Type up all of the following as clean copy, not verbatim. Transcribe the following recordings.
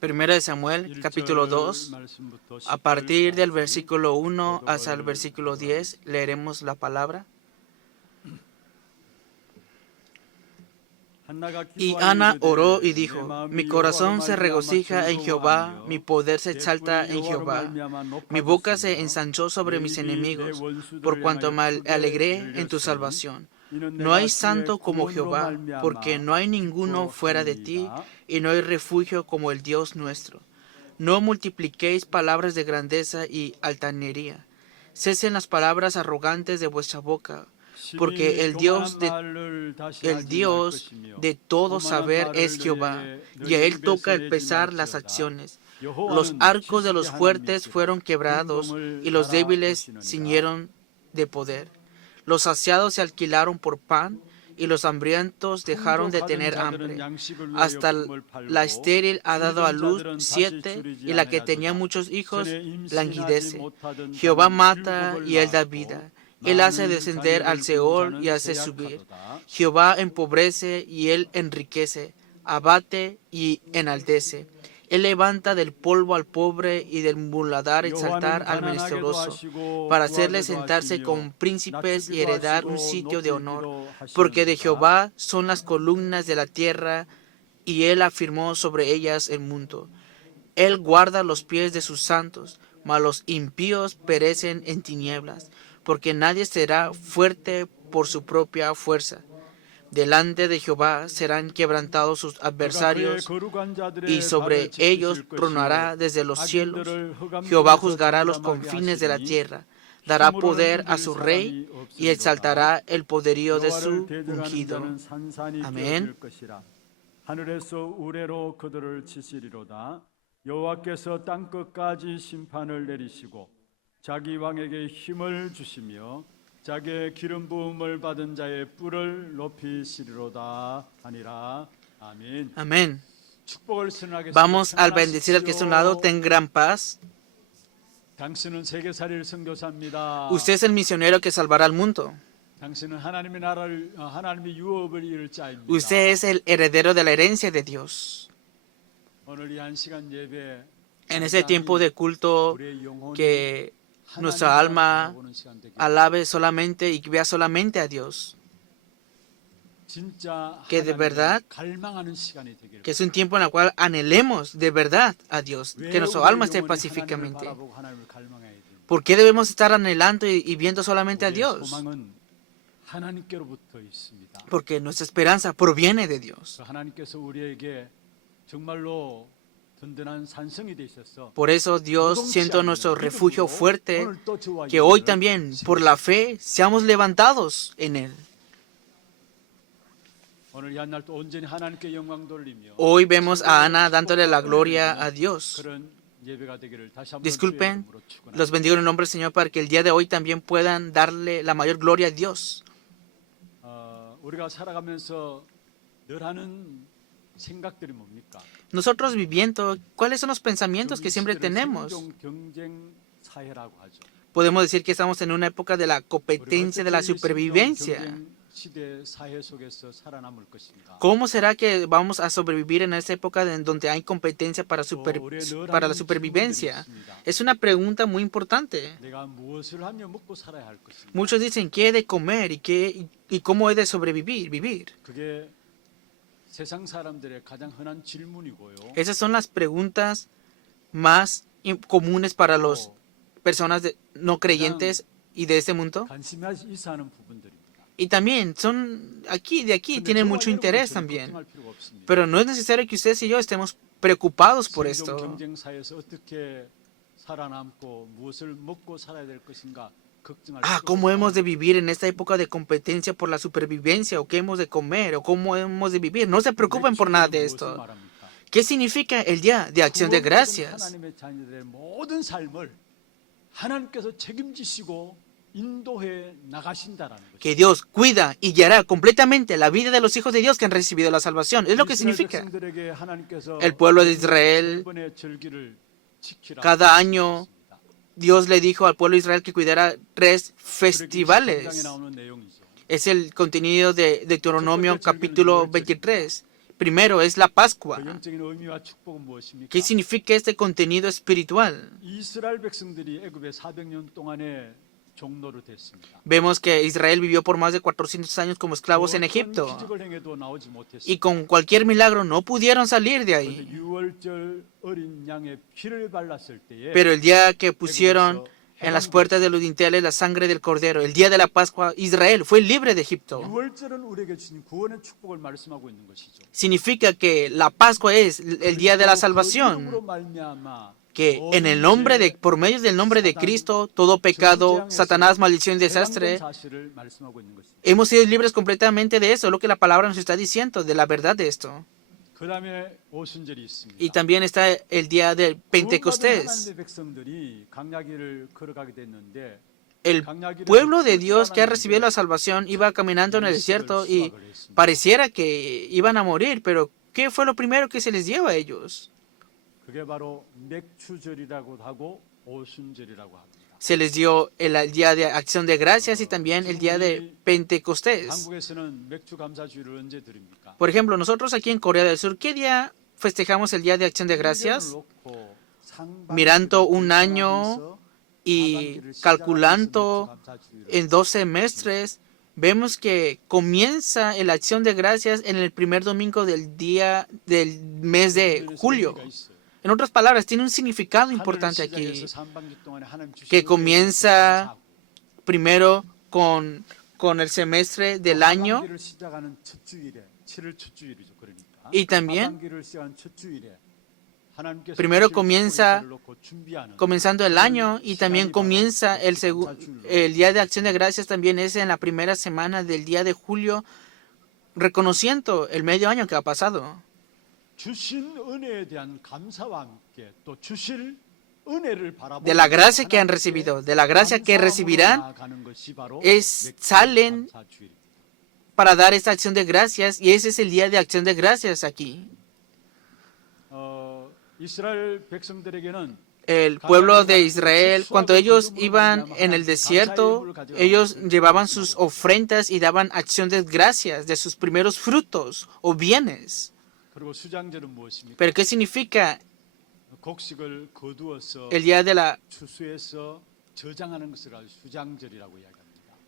Primera de Samuel, capítulo 2, a partir del versículo 1 hasta el versículo 10, leeremos la palabra. Y Ana oró y dijo: mi corazón se regocija en Jehová, mi poder se exalta en Jehová. Mi boca se ensanchó sobre mis enemigos, por cuanto me alegré en tu salvación. No hay santo como Jehová, porque no hay ninguno fuera de ti, y no hay refugio como el Dios nuestro. No multipliquéis palabras de grandeza y altanería. Cesen las palabras arrogantes de vuestra boca, porque el Dios de todo saber es Jehová, y a él toca el pesar las acciones. Los arcos de los fuertes fueron quebrados, y los débiles ciñeron de poder. Los saciados se alquilaron por pan, y los hambrientos dejaron de tener hambre. Hasta la estéril ha dado a luz 7, y la que tenía muchos hijos languidece. Jehová mata y él da vida. Él hace descender al Seol y hace subir. Jehová empobrece y él enriquece, abate y enaltece. Él levanta del polvo al pobre y del muladar exaltar al menesteroso, para hacerle sentarse con príncipes y heredar un sitio de honor. Porque de Jehová son las columnas de la tierra, y él afirmó sobre ellas el mundo. Él guarda los pies de sus santos, mas los impíos perecen en tinieblas, porque nadie será fuerte por su propia fuerza. Delante de Jehová serán quebrantados sus adversarios, y sobre ellos tronará desde los cielos. Jehová juzgará los confines de la tierra, dará poder a su rey y exaltará el poderío de su ungido. Amén. 하늘에서 우레로 그들을 치시리로다. 여호와께서 땅 끝까지 심판을 내리시고 자기 왕에게 힘을 주시며 자기의 기름 부음을 받은 자의 뿔을 높이시리로다 하니라. 아멘. Amén. 축복을 선언하겠습니다. Vamos al bendecir al que es a un lado. Ten gran paz. 당신은 세계살이를 선교사입니다. Usted es el misionero que salvará al mundo. 당신은 하나님의 나라를 하나님의 유업을 이룰 자입니다. Usted es el heredero de la herencia de Dios. 오늘 이 한 시간 예배 En ese tiempo de culto, que nuestra alma alabe solamente y vea solamente a Dios. Que de verdad, que es un tiempo en el cual anhelemos de verdad a Dios, que nuestra alma esté pacíficamente. ¿Por qué debemos estar anhelando y viendo solamente a Dios? Porque nuestra esperanza proviene de Dios. Por eso Dios, siendo nuestro refugio fuerte, que hoy también por la fe seamos levantados en Él. Hoy vemos a Ana dándole la gloria a Dios. Disculpen, los bendigo en el nombre del Señor para que el día de hoy también puedan darle la mayor gloria a Dios. Nosotros viviendo, ¿cuáles son los pensamientos que siempre tenemos? Podemos decir que estamos en una época de la competencia, de la supervivencia. ¿Cómo será que vamos a sobrevivir en esa época en donde hay competencia para la supervivencia? Es una pregunta muy importante. Muchos dicen, ¿qué he de comer y cómo he de vivir? Esas son las preguntas más comunes para las personas no creyentes y de este mundo. Y también de aquí tienen mucho interés también. Pero no es necesario que ustedes y yo estemos preocupados por esto. ¿Cómo hemos de vivir en esta época de competencia por la supervivencia? ¿O qué hemos de comer? ¿O cómo hemos de vivir? No se preocupen por nada de esto. ¿Qué significa el Día de Acción de Gracias? Que Dios cuida y guiará completamente la vida de los hijos de Dios que han recibido la salvación. Es lo que significa. El pueblo de Israel, cada año, Dios le dijo al pueblo de Israel que cuidara 3 festivales. Es el contenido de Deuteronomio capítulo 23. Primero es la Pascua. 그 영적인 의미와 축복은 무엇입니까? ¿Qué significa este contenido espiritual? 이스라엘 백성들이 애굽에 400년 동안의 종노로 됐습니다. Vemos que Israel vivió por más de 400 años como esclavos en 어떤 Egipto 기적을 행해도 나오지 못했습니다. y con cualquier milagro no pudieron salir de 그런데 ahí. 유월절 어린 양의 피를 발랐을 때에 Pero el día que pusieron en las puertas de los dinteles la sangre del cordero, el día de la Pascua, Israel fue libre de Egipto. 유월절은 우리에게 주신 구원의 축복을 말씀하고 있는 것이죠. Significa que la Pascua es el día de la salvación, que en el nombre de, por medio del nombre de Cristo, todo pecado, Satanás, maldición y desastre, 사실을 말씀하고 있는 것입니다. hemos sido libres completamente de eso, es lo que la palabra nos está diciendo, de la verdad de esto. 그다음에 오순절이 있습니다. Y también está el día de Pentecostés. 하나님의 백성들이 강야길을 걸어가게 됐는데 El pueblo de Dios que ha recibido la salvación iba caminando en el desierto y pareciera que iban a morir, pero ¿qué fue lo primero que se les dio a ellos? 그게 바로 맥추절이라고도 하고 오순절이라고 합니다. Se les dio el día de acción de gracias y también el día de Pentecostés. 한국에서는 맥주 감사주의를 언제 드립니까? Por ejemplo, nosotros aquí en Corea del Sur, ¿qué día festejamos el día de acción de gracias? Mirando un año y calculando en 2 semestres, vemos que comienza la acción de gracias en el primer domingo del día del mes de julio. En otras palabras, tiene un significado importante aquí, que comienza primero con el semestre del año y también primero comienza comenzando el año y también comienza el día de acción de gracias también es en la primera semana del día de julio, reconociendo el medio año que ha pasado. De la gracia que han recibido, de la gracia que recibirán, salen para dar esta acción de gracias y ese es el día de acción de gracias aquí. El pueblo de Israel, cuando ellos iban en el desierto, ellos llevaban sus ofrendas y daban acción de gracias de sus primeros frutos o bienes. ¿Pero qué significa el día de la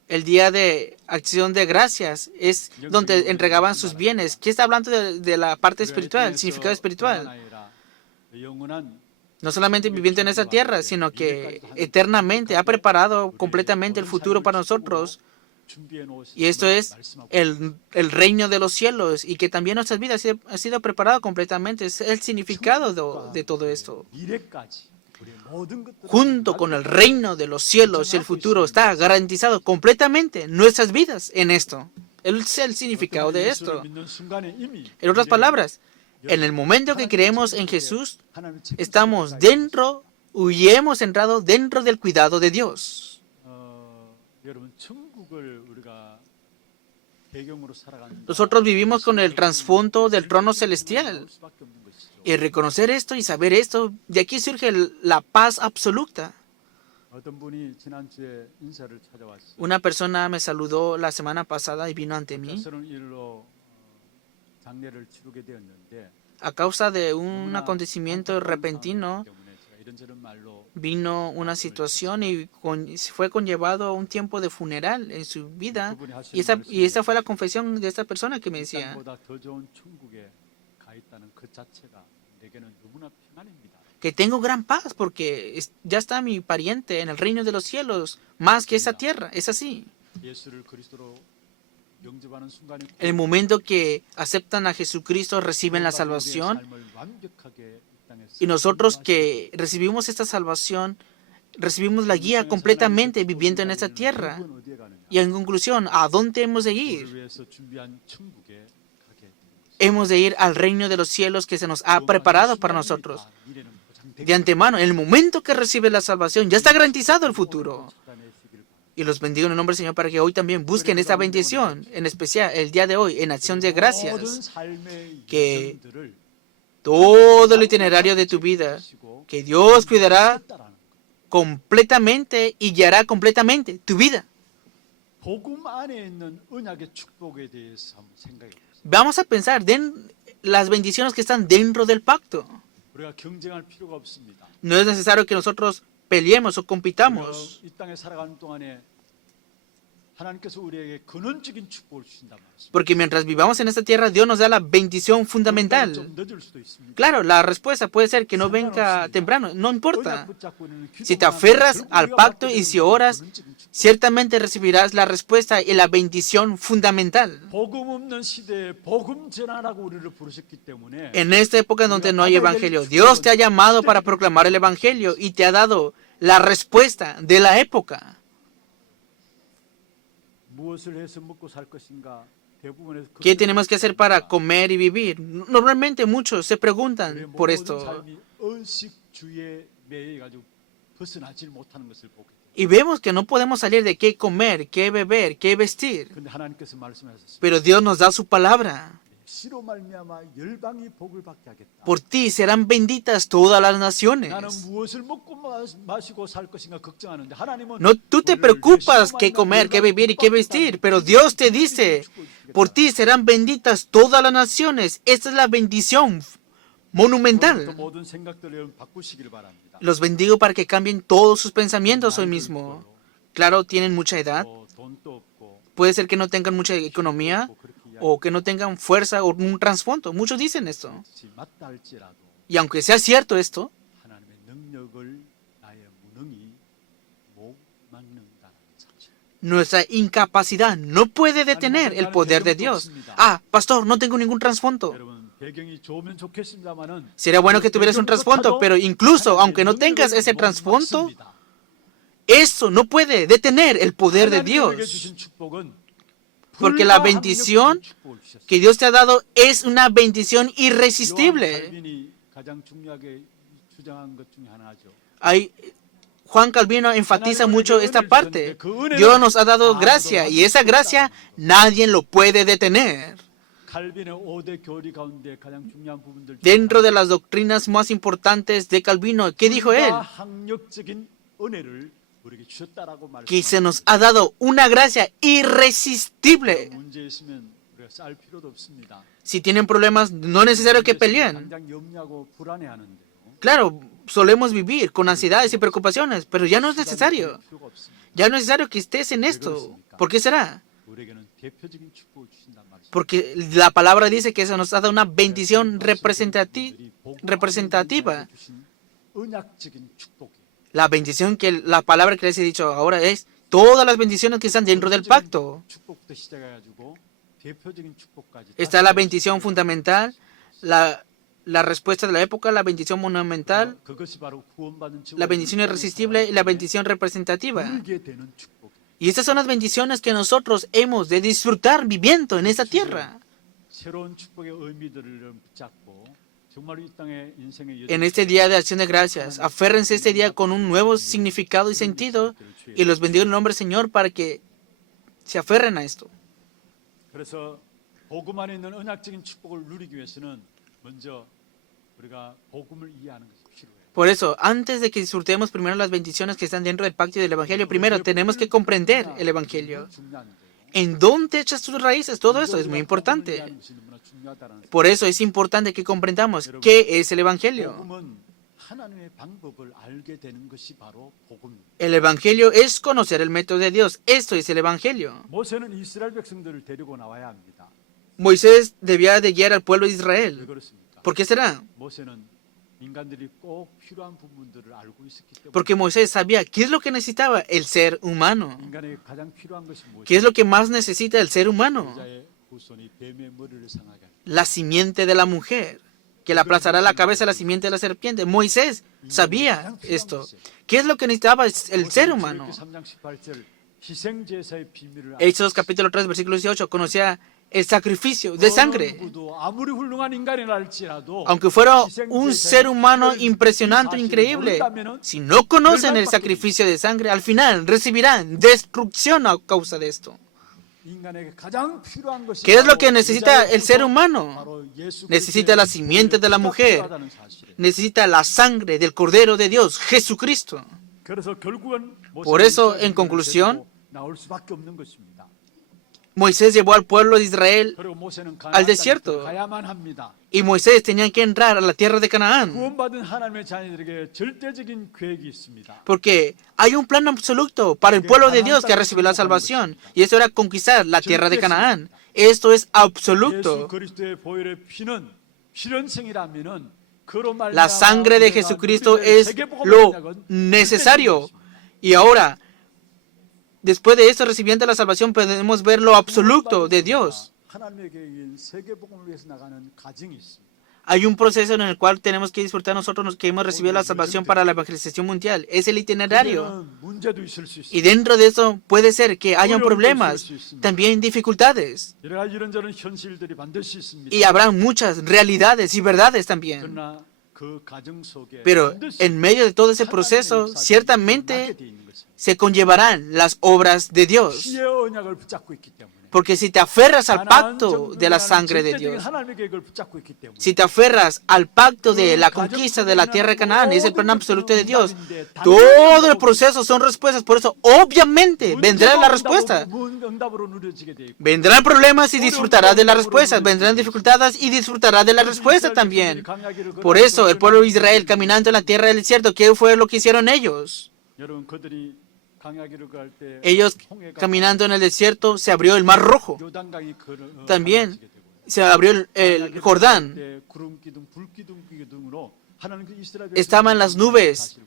el día de acción de gracias? Es donde entregaban sus bienes. ¿Qué está hablando de la parte espiritual, el significado espiritual? No solamente viviendo en esa tierra, sino que eternamente ha preparado completamente el futuro para nosotros. Y esto es el reino de los cielos y que también nuestras vidas ha sido preparado completamente. Es el significado de todo esto. Junto con el reino de los cielos y el futuro está garantizado completamente nuestras vidas en esto. Es el significado de esto. En otras palabras, en el momento que creemos en Jesús, estamos dentro y hemos entrado dentro del cuidado de Dios. Nosotros vivimos con el trasfondo del trono celestial. Y reconocer esto y saber esto, de aquí surge la paz absoluta. Una persona me saludó la semana pasada y vino ante mí a causa de un acontecimiento repentino. Vino una situación y fue conllevado a un tiempo de funeral en su vida. Y esa fue la confesión de esta persona que me decía que tengo gran paz porque ya está mi pariente en el reino de los cielos, más que esa tierra. Es así. El momento que aceptan a Jesucristo, reciben la salvación. Y nosotros que recibimos esta salvación, recibimos la guía completamente viviendo en esta tierra. Y en conclusión, ¿a dónde hemos de ir? Hemos de ir al reino de los cielos que se nos ha preparado para nosotros. De antemano, en el momento que recibes la salvación, ya está garantizado el futuro. Y los bendigo en el nombre del Señor para que hoy también busquen esta bendición, en especial el día de hoy, en acción de gracias. Que todo el itinerario de tu vida, que Dios cuidará completamente y guiará completamente tu vida. Vamos a pensar en las bendiciones que están dentro del pacto. 우리가 경쟁할 필요가 없습니다. No es necesario que nosotros peleemos o compitamos. 이 땅에 살아가는 동안에 하나님께서 우리에게 근원적인 축복을 주신단 말이죠. Porque mientras vivamos en esta tierra, Dios nos da la bendición fundamental. 좀 늦을 수도 있습니다. Claro, la respuesta puede ser que no venga temprano, no importa. Si te aferras al pacto y si oras, ciertamente recibirás la respuesta y la bendición fundamental. 복음 없는 시대에 복음 전하라고 우리를 부르셨기 때문에 En esta época donde no hay evangelio, Dios te ha llamado para proclamar el evangelio y te ha dado la respuesta de la época. 무엇을 해서 먹고 살 것인가? 대부분의 ¿Qué tenemos que hacer para comer y vivir? Normalmente muchos se preguntan por esto. 삶이 의식주의에 매여 가지고 벗어나질 못하는 것을 보게 돼요. Y vemos que no podemos salir de qué comer, qué beber, qué vestir. 근데 하나님께서 말씀하셨습니다. Pero Dios nos da su palabra. 씨로 말미암아 열방이 복을 받게 하겠다. Por ti serán benditas todas las 나는 naciones. 무엇을 먹고 마시고 살 것인가 걱정하는데 하나님은 No, tú te 우리를 preocupas 예수로 qué 말미암아 comer, qué 열방이 vivir y qué 복받게 vestir, 하는 pero 그 Dios te 축복을 dice, 주시겠다. por ti serán benditas todas las naciones. Esta es la bendición 오늘부터 monumental. 모든 생각들을 바꾸시길 바랍니다. Los bendigo para que cambien todos sus pensamientos hoy mismo. Claro, tienen mucha edad. 돈도 없고 Puede ser que no tengan mucha economía o que no tengan fuerza o un trasfondo. Muchos dicen esto. 그것이 맞다 할지라도 Y aunque sea cierto esto, 하나님의 능력을 나의 무능이 못 막는다는 사실. nuestra incapacidad no puede detener el poder de Dios. Ah, pastor, no tengo ningún trasfondo. 여러분 배경이 좋으면 좋겠습니다만은 Sería bueno que tuvieras un trasfondo, pero incluso aunque no tengas ese trasfondo, eso no puede detener el poder de Dios. Porque la bendición que Dios te ha dado es una bendición irresistible. Juan Calvino enfatiza mucho esta parte. Dios nos ha dado gracia y esa gracia nadie lo puede detener. Dentro de las doctrinas más importantes de Calvino, ¿qué dijo él? Que se nos ha dado una gracia irresistible. Si tienen problemas, no es necesario que peleen. Claro, solemos vivir con ansiedades y preocupaciones, pero ya no es necesario. Ya no es necesario que estés en esto. ¿Por qué será? Porque la palabra dice que se nos ha dado una bendición representativa. La bendición que la palabra que les he dicho ahora es todas las bendiciones que están dentro del pacto. Está la bendición fundamental, la respuesta de la época, la bendición monumental, la bendición irresistible y la bendición representativa. Y estas son las bendiciones que nosotros hemos de disfrutar viviendo en esta tierra. En este día de acción de gracias, aférrense este día con un nuevo significado y sentido y los bendigo en el nombre del Señor para que se aferren a esto. 그래서 복음 안에 있는 언약적인 축복을 누리기 위해서는 먼저 우리가 복음을 이해하는 것이 필요해요. Por eso, antes de que disfrutemos primero las bendiciones que están dentro del pacto y del Evangelio, primero tenemos que comprender el Evangelio. ¿En dónde echas tus raíces? Todo eso es muy importante. Por eso es importante que comprendamos qué es el Evangelio. El Evangelio es conocer el método de Dios. Esto es el Evangelio. Moisés debía de guiar al pueblo de Israel. ¿Por qué será? Porque Moisés sabía qué es lo que necesitaba el ser humano. ¿Qué es lo que más necesita el ser humano? La simiente de la mujer, que le aplastará la cabeza a la simiente de la serpiente. Moisés sabía esto. ¿Qué es lo que necesitaba el ser humano? Éxodo capítulo 3, versículo 18, conocía el sacrificio de sangre. Aunque fuera un ser humano impresionante, increíble, si no conocen el sacrificio de sangre, al final recibirán destrucción a causa de esto. ¿Qué es lo que necesita el ser humano? Necesita la simiente de la mujer. Necesita la sangre del Cordero de Dios, Jesucristo. Por eso, en conclusión, Moisés llevó al pueblo de Israel 그리고 모세는 al desierto. 가야만 합니다. Y Moisés tenía que entrar a la tierra de Canaán. 구원받은 하나님의 자녀들에게 절대적인 계획이 있습니다. Porque hay un plan absoluto para el pueblo de Dios que recibió la salvación. Y eso era conquistar la tierra de Canaán. Esto es 예수 absoluto. 그리스도의 보혈의 피는 필연성이라면은 그로 말미암아 La sangre de 우리가 Jesucristo 누리게 될 es 세계복음의 lo 언약은 necesario. Y ahora, después de eso, recibiendo la salvación, podemos ver lo absoluto de Dios. 하나님의 계획인 세계복음을 위해서 나가는 가정이 있습니다. Hay un proceso en el cual tenemos que disfrutar nosotros que hemos recibido la salvación para la evangelización mundial. Es el itinerario. 그때는 문제도 있을 수 Y 있습니다. dentro de eso puede ser que hayan problemas, también dificultades. 여러 가지 이런저런 현실들이 반드시 있습니다. Y habrá muchas realidades y verdades también. 그러나 그 가정 속에 Pero 반드시 en medio de todo ese proceso, 하나님의 역사가 ciertamente 일어나게 돼 있는 것입니다. se conllevarán las obras de Dios. 피의 언약을 붙잡고 있기 때문에 Porque si te aferras al 가나안 pacto de la sangre de 절대적인 Dios, 하나님의 계획을 붙잡고 있기 때문에 si te aferras al pacto de la conquista de la tierra de Canaán, es el plan absoluto de Dios, todo el proceso son respuestas. Por eso, obviamente, vendrá la respuesta. 응답으로 누려지게 돼 있고 Vendrán problemas y disfrutarás de las respuestas. Vendrán dificultades y disfrutarás de la respuesta también. Por eso, el pueblo de Israel caminando en la tierra del desierto, ¿qué fue lo que hicieron ellos? 여러분 그들이 강야기를 갈 때 Ellos caminando en el desierto, se abrió el mar rojo. 요단강이 También se abrió el Jordán. 구름 기둥, 불 기둥으로 하나님 그 이스라엘 Estaban las nubes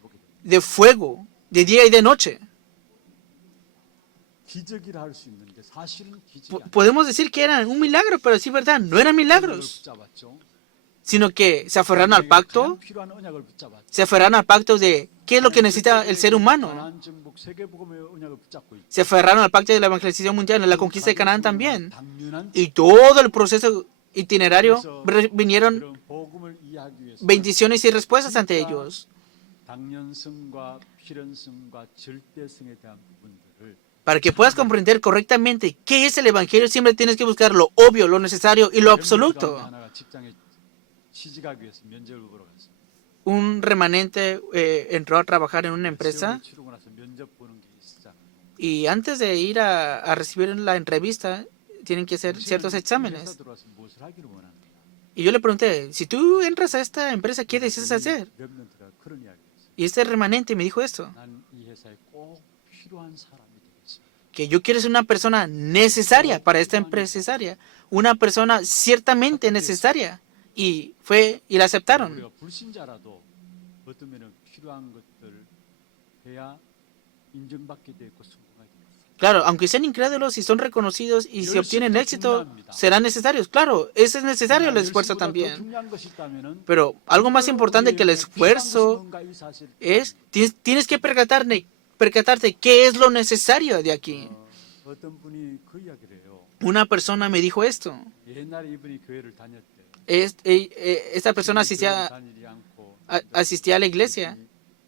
de fuego, de día y de noche. 기적이라 할 수 있는데 사실은 기적이 아니에요. Podemos decir que eran un milagro, pero sí, verdad, no eran milagros, 붙잡았죠. sino que se aferraron al pacto, 필요한 언약을 붙잡았죠. se aferraron al pacto de qué es lo que necesita el ser humano. 가나안 정복 세계복음의 언약을 붙잡고 있죠. Se aferraron al pacto de la evangelización mundial, en la conquista de Canaán también. 당연한 Y todo el proceso itinerario vinieron 그런 복음을 이해하기 위해서 bendiciones y respuestas ante ellos. 당연성과 필연성과 절대성에 대한 부분들을 Para que puedas comprender correctamente qué es el evangelio, siempre tienes que buscar lo obvio, lo necesario y lo absoluto. 하나가 직장에 취직하기 위해서 면접을 보러 갔습니다. Un remanente entró a trabajar en una empresa 시험을 치르고 나서 면접 보는 게 있었잖아요. y antes de ir a recibir la entrevista tienen que hacer ciertos 회사 exámenes. 들어와서 무엇을 하기를 원하는가? Y yo le pregunté, si tú entras a esta empresa, ¿qué deseas hacer? 랩런트가 그런 이야기였어요. Y este remanente me dijo esto, 난 이 회사에 꼭 필요한 사람이 되겠어. que yo quiero ser una persona necesaria para esta empresaria, una persona ciertamente necesaria. Y la aceptaron. 우리가 불신자라도 어떤 면은 필요한 것들 해야 인정받게 되고 성공하게 됩니다. Claro, aunque sean incrédulos y son reconocidos y si obtienen éxito, serán necesarios. Claro, ese es necesario el esfuerzo también. 중요한 것이 있다면은 Pero algo más importante que el esfuerzo es, tienes que percatarte qué es lo necesario de aquí. 어떤 분이 그 이야기를 해요. Una persona me dijo esto. 옛날에 이분이 교회를 다녔대. Esta persona 다니지 않고 asistía a la iglesia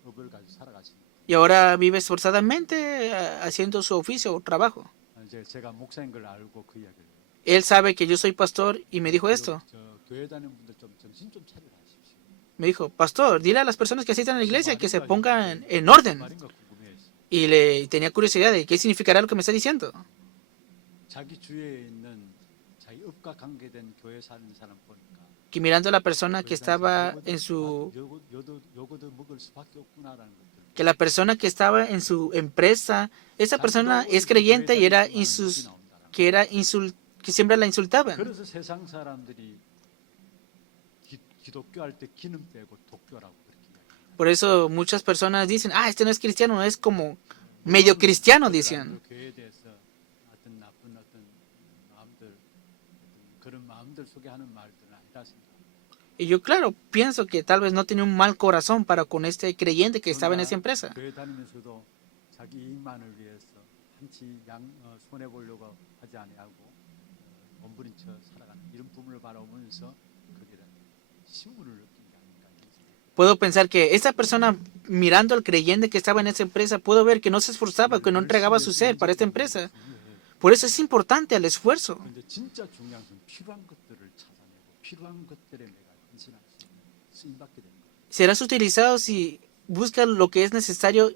업을 가지고 살아가시는. y ahora vive esforzadamente haciendo su oficio o trabajo. 제가 목사인 걸 알고 그 이야기를. Él sabe que yo soy pastor y me dijo esto. 저 교회 다니는 분들 좀 정신 좀 차리라 하십시오. Me dijo, pastor, dile a las personas que asistan a la iglesia que se pongan en orden. 말인가 궁금해했어. Y le tenía curiosidad de qué significará lo que me está diciendo. 자기 주위에 있는 자기 업과 관계된 교회 사는 사람 보니까 Que mirando a la persona que estaba en su, 요거도 먹을 수밖에 없구나라는 것들. que la persona que estaba en su empresa, esa persona es creyente y que siempre la insultaban. 그래서 세상 사람들이 기독교 할 때 기능 빼고 독교라고 그렇게 이야기해요. Por eso muchas personas dicen, este no es cristiano, es como medio cristiano, decían. 교회에 대해서 어떤 나쁜 어떤 마음들 그런 마음들 속에 하는 말들은 아니다 생각. Y yo, claro, pienso que tal vez no tenía un mal corazón para con este creyente que estaba en esa empresa. 교회 다니면서도 자기 이익만을 위해서 한치 손해 보려고 하지 아니하고 몸부림쳐 살아가는 이런 부분을 바라보면서 거기에 대한 신분을 느낀 게 아닌가. Puedo pensar que esa persona, mirando al creyente que estaba en esa empresa, puedo ver que no se esforzaba, que no entregaba su ser para esta empresa. Por eso es importante el esfuerzo. 그런데 진짜 중요한 건 필요한 것들을 찾아내고 필요한 것들에 내가 헌신할 수 있는 쓰임받게 되는 거예요. Serás utilizado si buscas lo que es necesario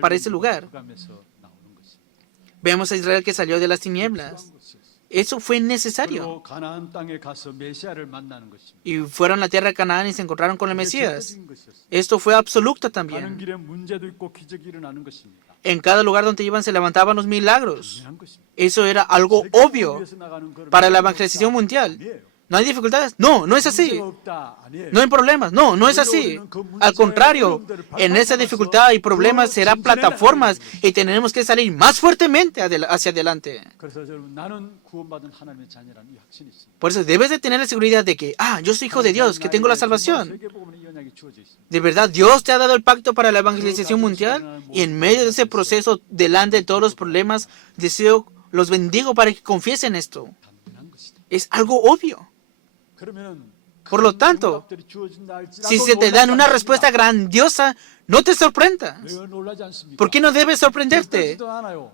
para ese lugar. 나오는 것입니다. Vemos a Israel que salió de las tinieblas. 필요한 것이었어요. Eso fue necesario. 그리고 가나안 땅에 가서 메시아를 만나는 것입니다. Y fueron a la tierra de Canaán y se encontraron con el 그게 Mesías. 절대적인 것이었어요. Esto fue absoluto 가는 también. 길에 문제도 있고 기적이 일어나는 것입니다. En cada lugar donde iban se levantaban los milagros. 당연한 것입니다. Eso era algo 세계를 obvio 위해서 나가는 걸음은 para la 문제가 evangelización 없다. mundial. 아니에요. ¿No hay dificultades? No, no es así. 문제가 없다. 아니에요. No hay problemas. No, no es así. Al contrario, en esa dificultad y problemas será plataformas y tenemos que salir más fuertemente hacia adelante. 그래서 여러분 나는 구원받은 하나님의 자녀라는 이 확신이 있습니다. Por eso debes de tener la seguridad de que, yo soy hijo de Dios, que tengo la salvación. 세계복음의 연약이 주어져 있습니다. De verdad, Dios te ha dado el pacto para la evangelización mundial y en medio de ese proceso, delante de todos los problemas, los bendigo para que confiesen esto. 당연한 것이다. Es algo obvio. 그러면은 Por lo tanto, 응답들이 주어진다 할지라도 Si se te dan una respuesta grandiosa, no te sorprendas. 왜 놀라지 않습니까? ¿Por qué no debes sorprenderte? 들떠지도 않아요.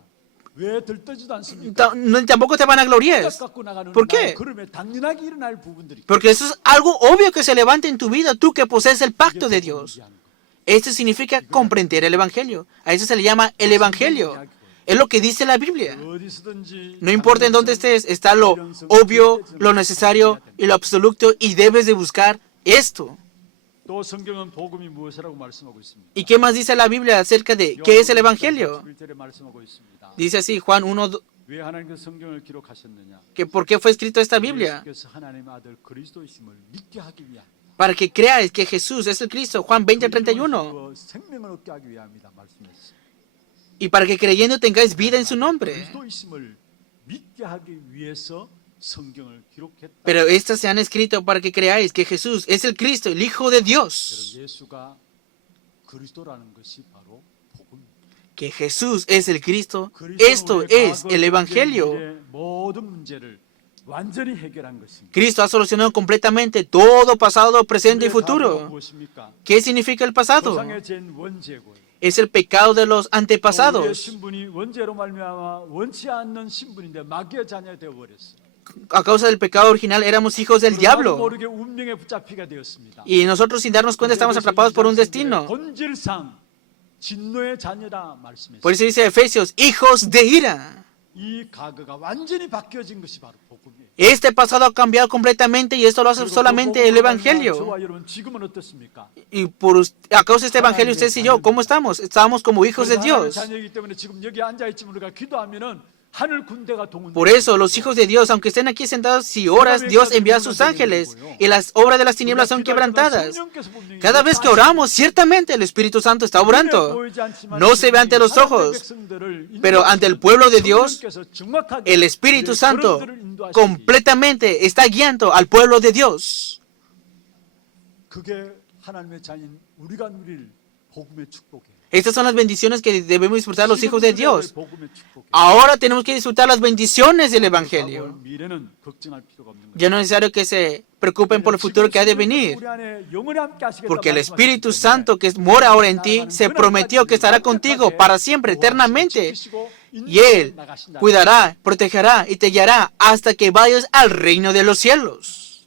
왜 들떠지도 않습니까? Tampoco te vanaglories. 갖고 나가는 ¿Por qué? 그러면 당연하게 일어날 부분들이 Porque eso es algo obvio que se levanta en tu vida, tú que posees el pacto de Dios. Esto significa comprender el Evangelio. A eso se le llama el Evangelio. Es lo que dice la Biblia. 어디서든지 No importa en dónde estés, está lo obvio, lo necesario y lo absoluto y debes de buscar esto. 또 성경은 복음이 무엇이라고 말씀하고 있습니다. ¿Y qué más dice la Biblia acerca de qué es el Evangelio? 11절에 말씀하고 있습니다. Dice así, Juan 1, 왜 하나님께서 성경을 기록하셨느냐? que por qué fue escrito esta Biblia. 예수께서 하나님의 아들 그리스도이심을 믿게 하기 위함. Para que creáis que Jesús es el Cristo. Juan 20:31. 생명을 얻게 하기 위함이다 말씀했어요. Y para que creyendo tengáis vida en su nombre. 그리스도이심을 믿게 하기 위해서 성경을 기록했다. Pero estas se han escrito para que creáis que Jesús es el Cristo, el Hijo de Dios. 여러분, 예수가 그리스도라는 것이 바로 복음. Que Jesús es el Cristo. Esto es el Evangelio. 모든 문제를 완전히 해결한 것입니다. Cristo ha solucionado completamente todo pasado, presente y 우리의 과거가 futuro. 무엇입니까? ¿Qué significa el pasado? 조상의 죄는 원죄고요. Es el pecado de los 우리의 antepasados. 신분이 원죄로 말미암아 원치 않는 신분인데 마귀의 자녀가 되어 버렸어요. A causa del pecado original éramos hijos del diablo. 모르게 운명에 붙잡히게 되었습니다. Y nosotros sin darnos cuenta estamos atrapados por un destino. 본질상 진노의 자녀다 말씀했어요. Por eso dice Efesios, hijos de ira. 이 과거가 완전히 바뀌어진 것이 바로 복음이에요. Este pasado ha cambiado completamente y esto lo hace solamente el Evangelio. 저와 여러분 지금은 어떻습니까? Y a causa de este Evangelio, ustedes y yo, ¿cómo estamos? Estamos como hijos de 하나님의 Dios. 자녀이기 때문에 지금 여기 앉아 있지만 우리가 기도하면은 하늘 군대가 동원. Por eso, los hijos de Dios, aunque estén aquí sentados, si oras, Dios envía a sus ángeles y las obras de las tinieblas son quebrantadas. Cada vez que oramos, ciertamente el Espíritu Santo está obrando. No se ve ante los ojos, pero ante el pueblo de Dios, el Espíritu Santo completamente está guiando al pueblo de Dios. 그게 하나님의 자녀인 우리가 누릴 복음의 축복이에요. Estas son las bendiciones que debemos disfrutar los hijos de Dios. 복음의 축복이에요. Ahora tenemos que disfrutar las bendiciones del Evangelio. 미래는 걱정할 필요가 없는 거예요. Ya no es necesario que se preocupen por el futuro que ha de venir. 우리 안에 영원히 함께 하시겠다 Porque el Espíritu 말씀하셨기 Santo que mora ahora en ti se prometió que estará contigo para siempre, eternamente. Y Él cuidará, protegerá y te guiará hasta que vayas al reino de los cielos.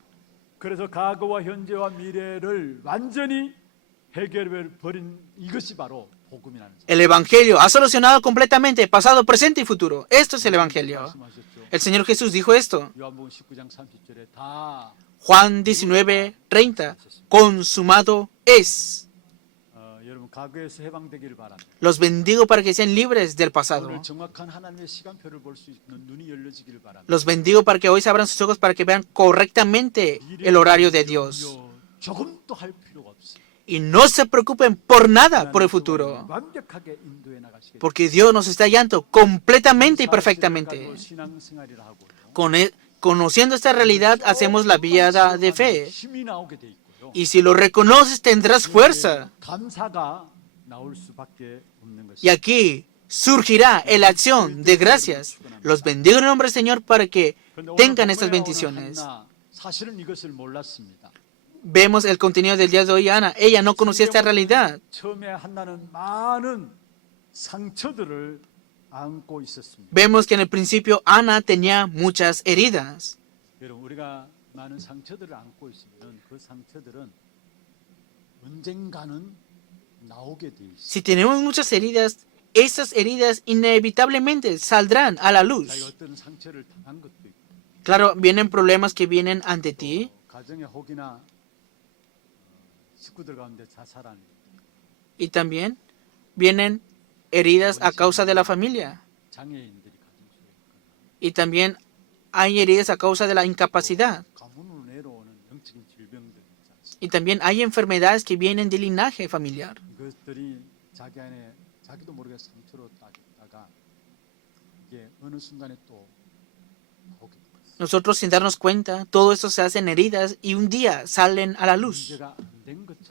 그래서 과거와 현재와 미래를 완전히 해결해 버린 이것이 바로 복음이라는 점. El Evangelio ha solucionado completamente pasado, presente y futuro. Esto es el Evangelio. 말씀하셨죠. El Señor Jesús dijo esto. 요한복음 19장 30절에 다 Juan 19:30. Consumado es. 여러분 과거에서 해방되기를 바랍니다. Los bendigo para que sean libres del pasado. 오늘 정확한 하나님의 시간표를 볼 수 있는 눈이 열려지기를 바랍니다. Los bendigo para que hoy se abran sus ojos para que vean correctamente el horario de Dios. 조금도 할 필요가 없어요. Y no se preocupen por nada por el futuro. 완벽하게 인도해 나가시겠다. Porque Dios nos está guiando completamente y perfectamente. 신앙생활이라 하고요. Conociendo esta realidad, hacemos la vida de fe. 힘이 나오게 돼 있고요. Y si lo reconoces, tendrás fuerza. 감사가 나올 수밖에 없는 것이죠. Y aquí surgirá la acción de gracias. Los bendigo en el nombre del Señor para que tengan estas bendiciones. 사실은 이것을 몰랐습니다. Vemos el contenido del día de hoy, Ana. Ella no conocía esta realidad. 처음에 한나는 많은 상처들을 안고 있었습니다. Vemos que en el principio Ana tenía muchas heridas. 여러분 우리가 많은 상처들을 안고 있으면 그 상처들은 언젠가는 나오게 돼 있어요. Si tenemos muchas heridas, esas heridas inevitablemente saldrán a la 자기가 luz. 어떤 상처를 당한 것도 있고 Claro, vienen problemas que vienen ante ti 가정의 혹이나 식구들 가운데 자살하는 y también vienen heridas a causa de la familia. 장애인들이 가정 속에 있거나 Y también hay heridas a causa de la incapacidad. 가문으로 내려오는 영적인 질병들 있지 않습니까? Y también hay enfermedades que vienen del linaje familiar. 그것들이 자기 안에 자기도 모르게 상처로 따졌다가 이게 어느 순간에 또 나오게 돼요. Nosotros sin darnos cuenta, todo esto se hacen heridas y un día salen a la luz. 문제가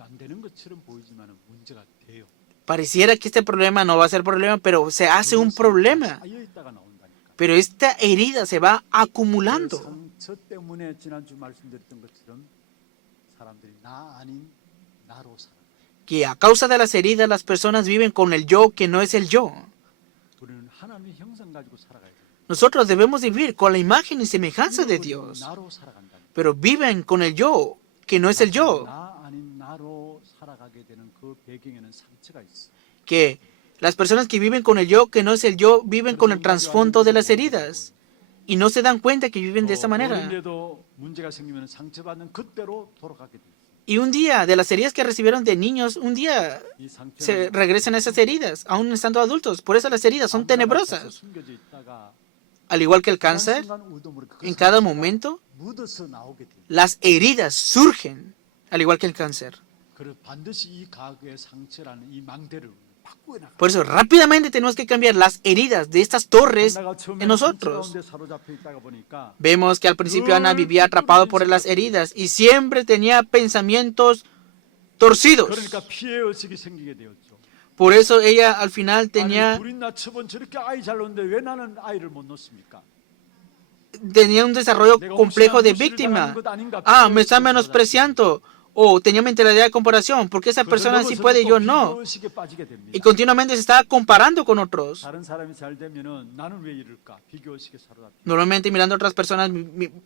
안 되는 것처럼 보이지만 문제가 돼요. Pareciera que este problema no va a ser problema, pero se hace un problema. 쌓여 있다가 나온다니까. Pero esta herida se va 그 acumulando. 상처 때문에 지난주 말씀드렸던 것처럼 사람들이 나 아닌 나로 살아. Que a causa de las heridas las personas viven con el yo que no es el yo. 우리는 하나님의 형상 가지고 살아가야 돼. Nosotros debemos vivir con la imagen y semejanza de Dios. 나로 살아간다니까. Pero viven con el yo que no es el yo. 나 아닌 나로 살아가게 되는 그 배경에는 상처가 있어. Que las personas que viven con el yo que no es el yo viven con el trasfondo de las heridas. Y no se dan cuenta que viven de esa manera. 어린데도 문제가 생기면 상처받는 그때로 돌아가게 돼. Y un día, de las heridas que recibieron de niños, un día 이 상처는 se regresan a esas heridas, aún estando adultos. Por eso las heridas son tenebrosas. 숨겨져 있다가 Al igual que el cáncer, 순간 우도 모르게 그 en cada 상처가 momento, 묻어서 나오게 돼. las heridas surgen, al igual que el cáncer. 그래서 반드시 이 가그의 상처라는 이 망대를 바꾸어 나가. Por eso, rápidamente tenemos que cambiar las heridas de estas torres 내가 처음에 en nosotros. 상처 가운데 사로잡혀 있다가 보니까 Vemos que al principio Ana vivía atrapado por las heridas y siempre tenía pensamientos torcidos. 그러니까 피해 의식이 생기게 되었죠. Por eso ella al final tenía 아니, 둘이나 처번 저렇게 아이 잘 놓는데 왜 나는 아이를 못 놓습니까? un desarrollo complejo de víctima. Ah, me está menospreciando. O tenía mentalidad de comparación. ¿Por qué esa persona sí puede y yo no? 의식에 빠지게 됩니다. Y continuamente se estaba comparando con otros. 다른 사람이 잘 되면은 나는 왜 이럴까? 비교 의식에 사로잡혀. Normalmente mirando a otras personas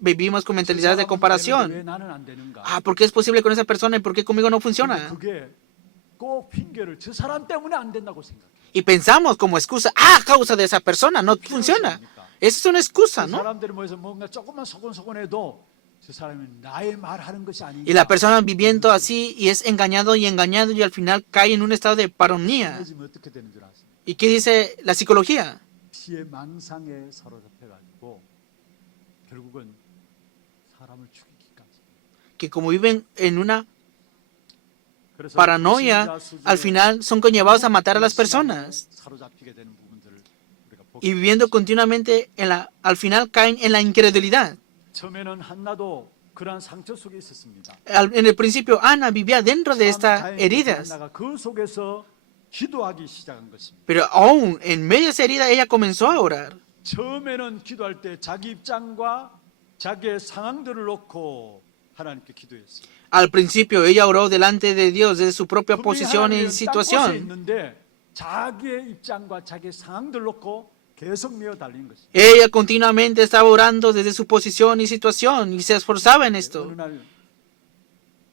vivimos con mentalidad de 왜 comparación. 나는 안 되는가? Ah, ¿por qué es posible con esa persona y por qué conmigo no funciona? 그게 꼭 핑계를 저 사람 때문에 안 된다고 생각해. Y pensamos como excusa, ah, a causa de esa persona no funciona. Esa es una excusa, ¿no? 사람들이 모여서 뭔가 조금만 소곤소곤해도 저 사람이 나의 말하는 것이 아닌가. Y la persona viviendo así y es engañado y al final cae en un estado de paranoia. 그러지면 어떻게 되는 줄 아세요? ¿Y qué dice la psicología? 피의 망상에 사로잡혀 가지고 결국은 사람을 죽이기까지. Que como viven en una 그래서 paranoia, 불신자 수준의 al final son conllevados a matar a las personas. 사로잡히게 되는 부분들을 우리가 보고 Y viviendo continuamente, al final caen en la incredulidad. 처음에는 한나도 그러한 상처 속에 있었습니다. En el principio, Ana vivía dentro de 참 estas 다행히 heridas. 한나가 그 속에서 기도하기 시작한 것입니다. Pero aún en medio de esa herida, ella comenzó a orar. 처음에는 기도할 때 자기 입장과 자기의 상황들을 놓고 하나님께 기도했어요. Al principio, ella oró delante de Dios desde su propia 분명히 posición y 하나님은 땅 곳에 situación. 있는데 자기의 입장과 자기의 상황들 놓고 계속 메어 달린 것입니다. Ella continuamente estaba orando desde su posición y situación y se esforzaba en 어느 esto. 날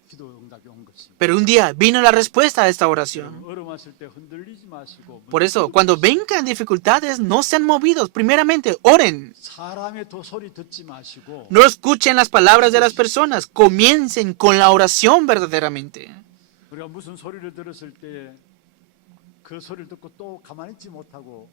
기도 응답이 온 것입니다. Pero un día vino la respuesta a esta oración. 어려움 왔을 때 흔들리지 마시고 Por eso, cuando vengan dificultades, no sean movidos. Primeramente, oren. 사람의 소리 듣지 마시고 No escuchen las palabras de las personas. Comiencen con la oración verdaderamente. 우리가 무슨 소리를 들었을 때 그 소리를 듣고 또 가만히 있지 못하고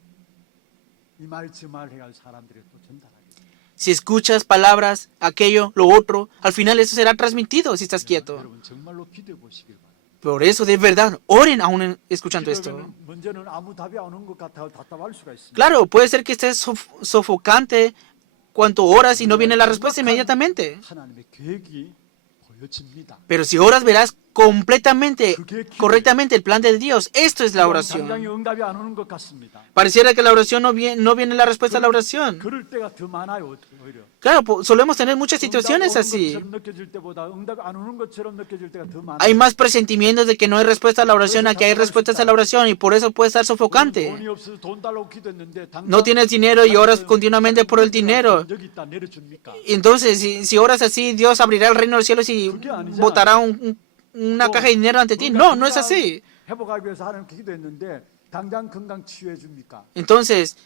이 말 저 말 해야 할 사람들이 또 전달하게 돼요. Si escuchas palabras, aquello, lo otro, al final eso será transmitido si estás quieto. 여러분 정말로 기도해 보시길 바랍니다. Por eso, de verdad, oren aún escuchando esto. 기도하면 문제는 아무 답이 안 오는 것 같아 답답할 수가 있습니다. Claro, puede ser que estés sofocante cuanto oras y no viene la respuesta inmediatamente. 하나님의 계획이 보여집니다. Pero si oras, verás completamente, correctamente el plan de Dios. Esto es la 당장에 oración. 응답이 안 오는 것 같습니다. Pareciera que la oración no viene la respuesta a la oración. 그럴 때가 더 많아요. 오히려. Claro, solemos tener muchas situaciones 응답 오는 así. 것처럼 느껴질 때보다 응답 안 오는 것처럼 느껴질 때가 더 많아요. Hay más presentimientos de que no hay respuesta a la oración a que hay respuestas a la oración y por eso puede estar sofocante. 돈이 없어서 돈 달라고 기도했는데 당장 No tienes dinero y oras continuamente por el dinero. 여기 있다 내려줍니까? Y entonces, si oras así, Dios abrirá el reino de los cielos y botará una caja de dinero ante ti. No, no es así. 회복하기 위해서 하나님께 기도했는데 당장 건강 치유해 줍니까? Entonces,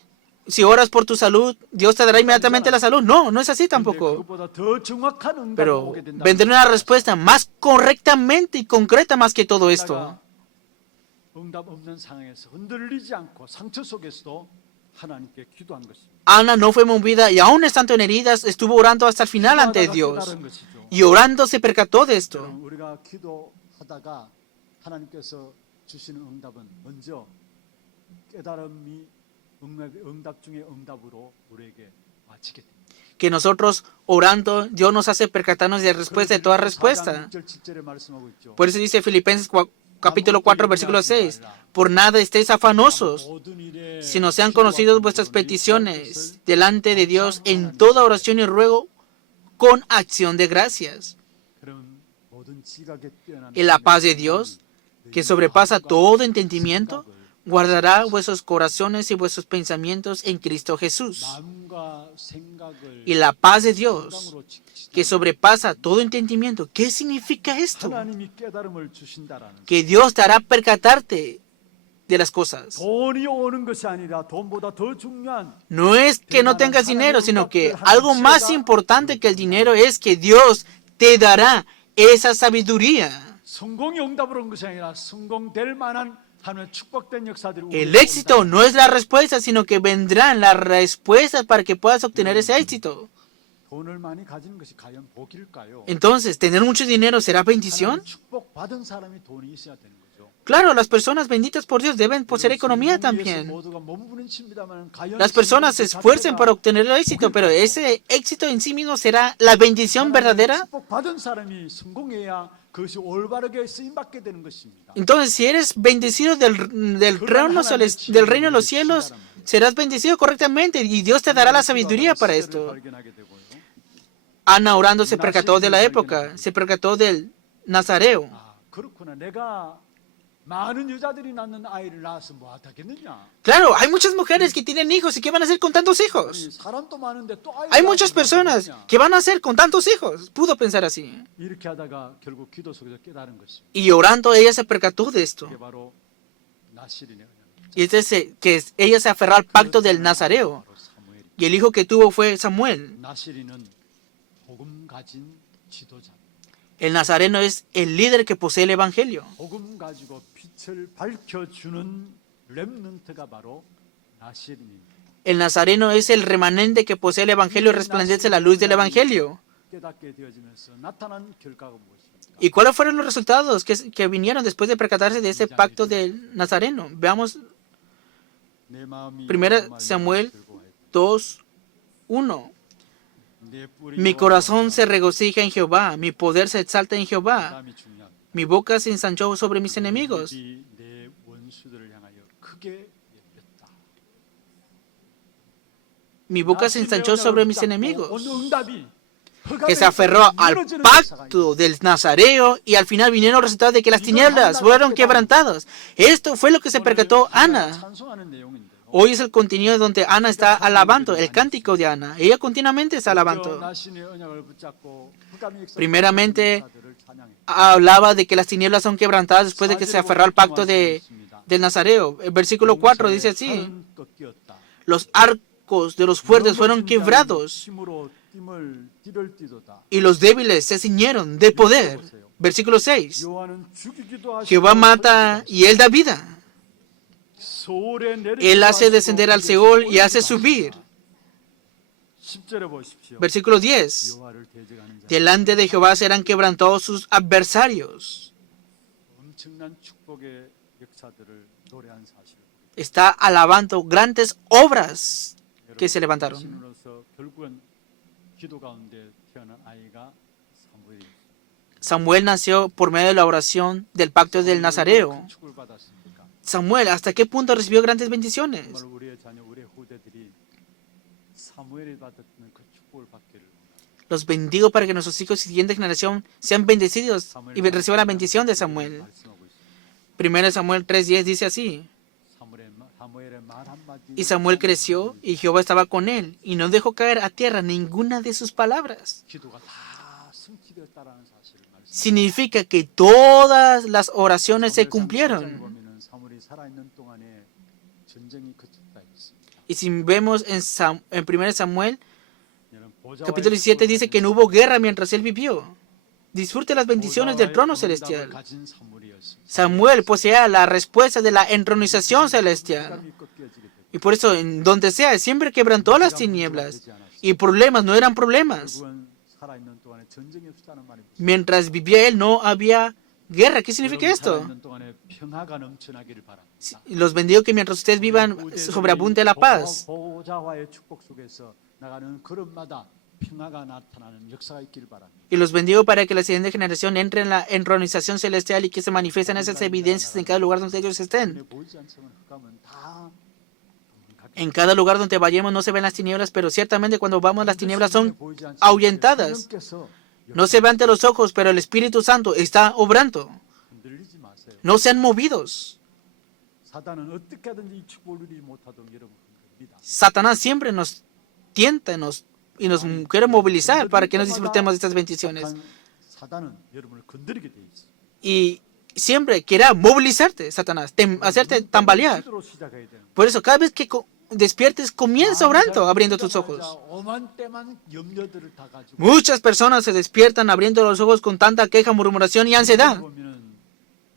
si oras por tu salud, Dios te dará inmediatamente la salud. No, no es así 근데 tampoco. 그것보다 더 정확한 응답이 Pero 오게 된다는 vendrá una respuesta más correctamente y concreta más que todo esto. 하나가 응답 없는 상황에서 흔들리지 않고 상처 속에서도 하나님께 기도한 것입니다. Ana no fue movida y aún estando en heridas, estuvo orando hasta el final ante 기도하다가 Dios. 깨달은 것이죠. Y orando se percató de esto. 여러분, 우리가 기도하다가 하나님께서 주시는 응답은 먼저 깨달음이 응답 중에 응답으로 우리에게 와치게 됩니다. Que nosotros orando, Dios nos hace percatarnos de respuesta de toda respuesta. 6절 7절에 말씀하고 있죠. Por eso dice Filipenses capítulo 4, versículo 6. Por nada estéis afanosos, 모든 일에 sino sean conocidas vuestras peticiones delante de Dios en toda oración y ruego con acción de gracias. 그런 모든 지각에 뛰어난 Y la paz de Dios, que sobrepasa todo entendimiento, guardará vuestros corazones y vuestros pensamientos en Cristo Jesús. 마음과 생각을 Y la paz de Dios, 건강으로 지키시다. que sobrepasa todo entendimiento. ¿Qué significa esto? 하나님이 깨달음을 주신다라는 Que Dios te hará percatarte de las cosas. 돈이 오는 것이 아니라 돈보다 더 중요한 No es que no tengas dinero, sino que algo más importante que el dinero es que Dios te dará esa sabiduría. 성공이 응답으로 온 것이 아니라 성공될 만한 하나님의 축복된 역사들이 El éxito no es la respuesta, sino que vendrán las respuestas para que puedas obtener ese éxito. 돈을 많이 가지는 것이 과연 복일까요? Entonces, ¿tener mucho dinero será bendición? 하나님의 축복받은 사람이 돈이 있어야 되는 거죠. Claro, las personas benditas por Dios deben poseer economía también. 모두가 몸부림칩니다만 과연 Las personas se esfuercen para obtener el éxito, pero ese éxito en sí mismo será la bendición verdadera. 축복받은 사람이 성공해야 그것이 올바르게 쓰임 받게 되는 것입니다. Entonces, si eres bendecido del reino de los cielos, serás bendecido correctamente y Dios te dará la sabiduría para esto. 발견하게 되고요. Ana orando se percató de la época, se percató del Nazareo. 아, 그렇구나. 내가 많은 여자들이 낳는 아이를 낳아서 뭐 하겠느냐? Claro, hay muchas mujeres que tienen hijos y ¿qué van a hacer con tantos hijos? 아니, 사람도 많은데 또 아이를 Hay muchas 낳아서 뭐 personas 하겠느냐? que van a hacer con tantos hijos. Pudo pensar así. 이렇게 하다가 결국 기도 속에서 깨달은 것입니다. Y orando ella se percató de esto. 그게 바로 나실이네요. Y es que ella se aferró al pacto del Nazareo. 바로 사무엘이. Y el hijo que tuvo fue Samuel. 나실이는 복음 가진 지도자. El nazareno es el líder que posee el evangelio. 복음 가지고 빛을 밝혀주는 렘넌트가 바로 나실입니다. El nazareno es el remanente que posee el evangelio y resplandece la luz del evangelio. 깨닫게 되어지면서 나타난 결과가 무엇입니까? ¿Y cuáles fueron los resultados que vinieron después de percatarse de ese pacto del nazareno? Veamos 내 마음이 1 Samuel 즐거워했다. 2:1. 내 뿔이 Mi corazón se regocija en Jehová, mi poder se exalta en Jehová. 사람이 중요합니다. Mi boca se ensanchó sobre mis enemigos. 입이 내 원수들을 향하여 크게 열렸다. Mi boca se ensanchó sobre mis enemigos. 어느 응답이 Que se aferró al pacto del Nazareo y al final vinieron los resultados de que las tinieblas fueron quebrantadas. Esto fue lo que se percató Ana. 찬송하는 내용인데. Hoy es el contenido donde Ana está alabando, el cántico de Ana. Ella continuamente está alabando. 나신의 언약을 붙잡고 흑암이 Primeramente, 역사들을 찬양해. hablaba de que las tinieblas son quebrantadas después de que se aferró al pacto del Nazareo. El versículo 4 dice así: 칼은 꺾였다. los arcos de los fuertes fueron quebrados 힘으로 띠를 띠도다. y los débiles se ciñeron de poder. Versículo 6. 여호와는 죽이기도 하시고 Jehová mata y él da vida. 소홀에 내리기도 Él hace 하시고 descender al Seol y hace subir. 10절에 보십시오. Versículo 10. 여호와를 대적하는 자 Delante de Jehová serán quebrantados sus adversarios. 엄청난 축복의 역사들을 노래한 사실. Está alabando grandes obras que se levantaron. 신으로서 결국은 기도 가운데 태어난 아이가 사무엘입니다. Samuel nació por medio de la oración del pacto del Nazareo. 큰 축복을 받았습니까? Samuel, ¿hasta qué punto recibió grandes bendiciones? 정말 우리의 자녀, 우리의 후대들이 사무엘이 받았던 그 축복을 받기를. Los bendigo para que nuestros hijos y siguiente generación sean bendecidos y reciban la bendición de Samuel. 말씀하고 있습니다. 1 Samuel 3:10 dice así: 사무엘의 말 한마디. y Samuel creció y Jehová estaba con él y no dejó caer a tierra ninguna de sus palabras. 기도가 다 성취되었다라는 사실을 말씀. Significa que todas las oraciones se cumplieron. 보면은 사무엘이 살아있는 동안에 전쟁이 그쳤다 했습니다. Y si vemos en 1 Samuel, 여러분, capítulo 17, dice que no hubo guerra mientras él vivió. Disfrute las bendiciones del trono celestial. 가진 사물이었습니다. Samuel poseía la respuesta de la entronización celestial. Y por eso, en donde sea, siempre quebrantó las tinieblas. Y problemas no eran problemas. 결국은 살아있는 동안에 전쟁이 없다는 말이 무슨 Mientras vivía él, no había guerra. ¿Qué significa 여러분 esto? 살아있는 동안에 평화가 넘쳐나기를 바랍니다. Los bendigo que mientras ustedes vivan, sobreabunde la paz. 보호자와의 축복 속에서 나가는 걸음마다 평화가 나타나는 역사가 있기를 바랍니다. Y los bendigo para que la siguiente generación entre en la entronización celestial y que se manifiesten esas evidencias en cada lugar donde ellos estén. 눈에 보이지 않지만 흑암은 다 En cada lugar donde vayamos no se ven las tinieblas, pero ciertamente cuando vamos las tinieblas son ahuyentadas. No se ve ante los ojos, pero el Espíritu Santo está obrando. 흔들리지 마세요. No sean movidos. 사단은 어떻게 하든지 이 축복을 누리지 못하도록 여러분 흔듭니다. Satanás siempre nos tienta y nos quiere movilizar para que nos disfrutemos de estas bendiciones. 사단은 여러분을 건드리게 돼 있어. Y siempre quiera movilizarte, Satanás, hacerte tambalear. 기도로 시작해야 되는. Por eso, cada vez que despiertes, comienza orando, abriendo tus ojos. 오만 때만 염려들을 다 가지고 Muchas personas se despiertan abriendo los ojos con tanta queja, murmuración y ansiedad. 보면은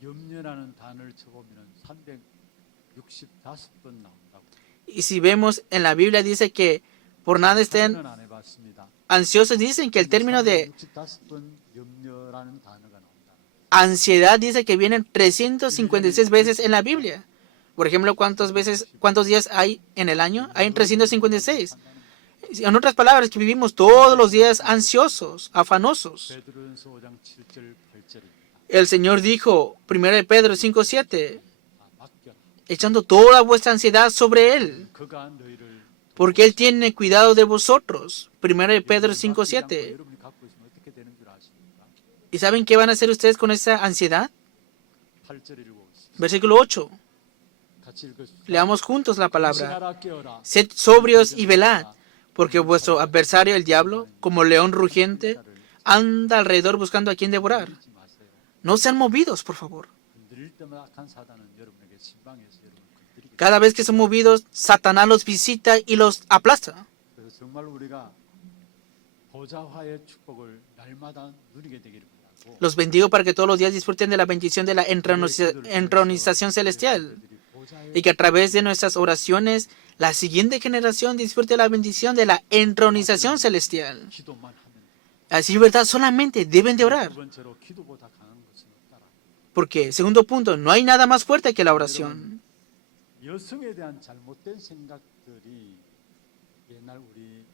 염려라는 단어를 쳐보면은 365번 나온다고. Y si vemos en la Biblia, dice que por nada estén 저는 안 해봤습니다. ansiosos. Dicen que el término de 365번 염려라는 단어가 나온다. ansiedad dice que vienen 356 veces en la Biblia. Por ejemplo, ¿cuántos días hay en el año? Hay 356. En otras palabras, que vivimos todos los días ansiosos, afanosos. 베드로전서 5장 7절 8절입니다. El Señor dijo, 1 Pedro 5:7, 맡겨라. echando toda vuestra ansiedad sobre Él, 그가 너희를 porque Él tiene cuidado de vosotros. 1 Pedro 5:7. 여러분이 갖고 있으면 어떻게 되는 줄 아십니까? ¿Y saben qué van a hacer ustedes con esa ansiedad? 8절 읽어보겠습니다. Versículo 8. 같이 읽으십시오. Leamos juntos la palabra. 정신하라 깨어라. Sed sobrios y velad, porque vuestro adversario, el diablo, como león rugiente, anda alrededor buscando a quien devorar. 흔들리지 마세요. No sean movidos, por favor. 흔들릴 때마다 악한 사단은 여러분에게 신방해서 여러분을 건드리게. Cada vez que son movidos, Satanás los visita y los aplasta. 그래서 정말 우리가 보좌화의 축복을 날마다 누리게 되기를 바라고. Los bendigo para que todos los días disfruten de la bendición de la entronización celestial y que a través de nuestras oraciones la siguiente generación disfrute la bendición de la entronización celestial. 기도만 하면 돼. Así, ¿verdad? Solamente deben de orar. 두 번째로 기도보다 강한 것은 없다라. Porque, segundo punto, no hay nada más fuerte que la oración. 여성에 대한 잘못된 생각들이 옛날 우리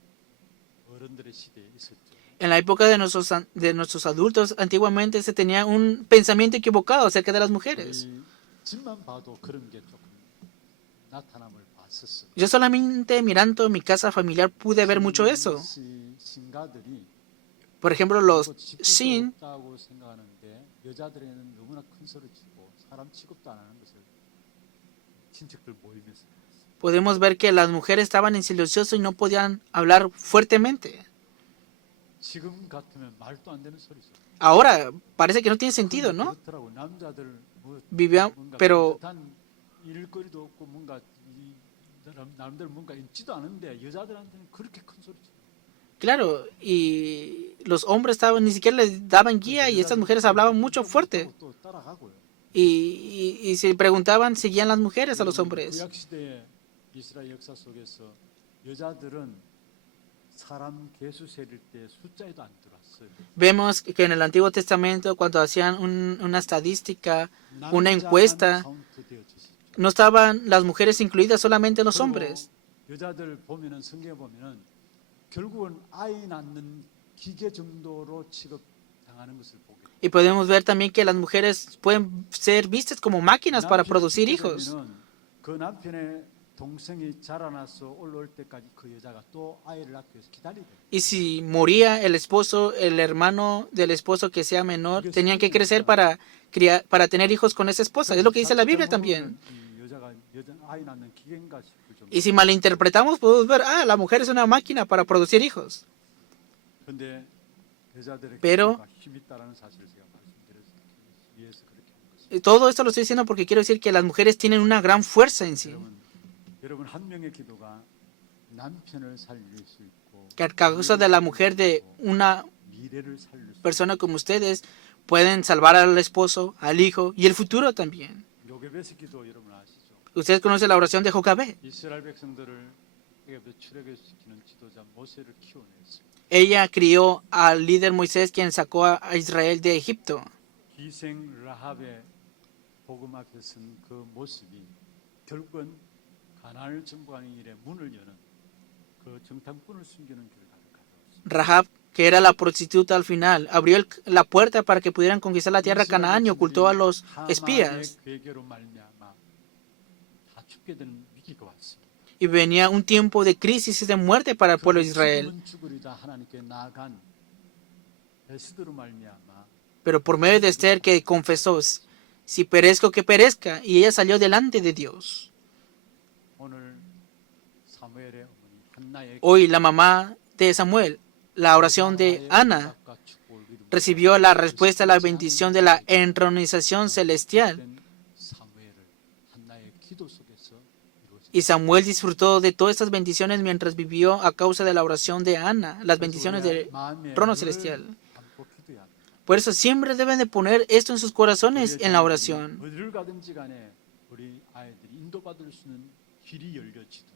어른들의 시대에 있었죠. En la época de nuestros adultos, antiguamente se tenía un pensamiento equivocado acerca de las mujeres. 우리 집만 봐도 그런 게 조금 나타남을 봤었어. Yo solamente mirando mi casa familiar pude ver mucho eso. 신가들이 Por ejemplo, los 취급도 Shin 없다고 생각하는데 여자들에는 너무나 큰 소리 치고 사람 취급도 안 하는 것을 친척들 모이면서 podemos ver que las mujeres estaban en silencioso y no podían hablar fuertemente. 지금 같으면 말도 안 되는 소리죠. Ahora parece que no tiene sentido, ¿no? 그렇더라고. 남자들 뭐 뭔가 pero 비슷한 일거리도 없고 뭔가 나름대로 뭔가 있지도 않은데 여자들한테는 그렇게 큰 소리죠. claro, y los hombres estaban ni siquiera les daban guía y estas mujeres hablaban mucho fuerte. 또 따라가고요. Y si preguntaban, seguían las mujeres a los hombres. 구약 시대의 이스라엘 역사 속에서 여자들은 사람 개수 세릴 때 숫자에도 안 들어왔어요. Vemos que en el Antiguo Testamento, cuando hacían una estadística, una encuesta, no estaban las mujeres incluidas, solamente los hombres. 여자들 보면은 성경에 보면은 결국은 아이 낳는 기계 정도로 취급당하는 것을 보게. Y podemos ver también que las mujeres pueden ser vistas como máquinas para producir hijos. 그 남편의 동생이 자라나서 올라올 때까지 그 여자가 또 아이를 낳기 위해서 기다리게. Y si moría el esposo, el hermano del esposo que sea menor, tenían que crecer para tener hijos con esa esposa. Es lo que dice la Biblia también. 여자 아이 낳는 기계인가 싶을 정도. Y si malinterpretamos, podemos ver, la mujer es una máquina para producir hijos. 근데 여자들의 Pero- 기도가 힘이 있다라는 사실을 제가 말씀드렸기 위해서 그렇게 하는 것입니다. Todo esto lo estoy diciendo porque quiero decir que las mujeres tienen una gran fuerza en sí. 여러분 여러분 한 명의 기도가 남편을 살릴 수 있고 Que a causa de la mujer de una 미래를 살릴 수 persona como ustedes pueden salvar al esposo, al hijo y el futuro también. 있고 요게벳의 기도 여러분 아시죠? Ustedes conocen la oración de Jocabed. 이스라엘 백성들을 애굽에서 출애굽시키는 지도자 모세를 키워냈어요. Ella crió al líder Moisés, quien sacó a Israel de Egipto. 기생 라합의 복음 앞에 선 그 모습이 결국은 가나안을 정복하는 일에 문을 여는 그 정탐꾼을 숨기는 결과를 가져왔습니다. Rahab, que era la prostituta al final, abrió la puerta para que pudieran conquistar la tierra de Canaán y ocultó a los espías. 하만의 괴계로 말미암아 다 죽게 되는 위기가 왔습니다. Y venía un tiempo de crisis y de muerte para el pueblo de Israel. 죽으면 죽으리다 하나님께 나아간 에스더로 말미암아 Pero por medio de Esther, que confesó, si perezco, que perezca, y ella salió delante de Dios. 오늘 사무엘의 어머니 한나의 Hoy la mamá de Samuel, la oración de Ana, recibió la respuesta a la bendición de la entronización celestial. 사무엘을 한나의 기도 속에서 이루어진 Y Samuel disfrutó de todas estas bendiciones mientras vivió a causa de la oración de Ana, las bendiciones del trono celestial. 담고 기도해야 합니다. Por eso siempre deben de poner esto en sus corazones en la oración. 어디를 가든지 간에 우리 아이들이 인도받을 수 있는 길이 열려지도록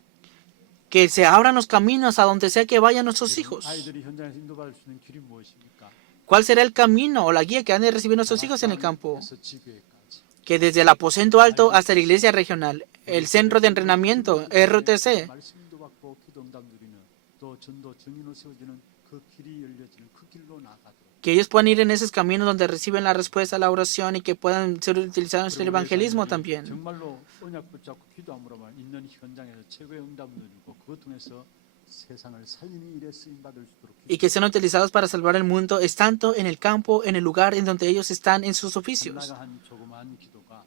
Que se abran los caminos a donde sea que vayan nuestros hijos. 아이들이 현장에서 인도받을 수 있는 길이 무엇입니까? ¿Cuál será el camino o la guía que han de recibir nuestros hijos en el campo? 에서 지교회까지 Que desde el aposento alto hasta la iglesia regional, el centro de entrenamiento, RTC, 말씀도 받고 기도 응답 누리는 또 전도 정인으로 세워지는 그 길이 열려지는 그 길로 나가도록 que ellos puedan ir en esos caminos donde reciben la respuesta a la oración y que puedan ser utilizados en el evangelismo también. 정말로 언약 붙잡고 기도함으로만 있는 현장에서 최고의 응답 누리고 그것 통해서 세상을 살리는 일에 쓰임 받을 수 있도록 Y que sean utilizados para salvar el mundo, estando en el campo, en el lugar en donde ellos están en sus oficios. 한나가 한 조그마한 기도가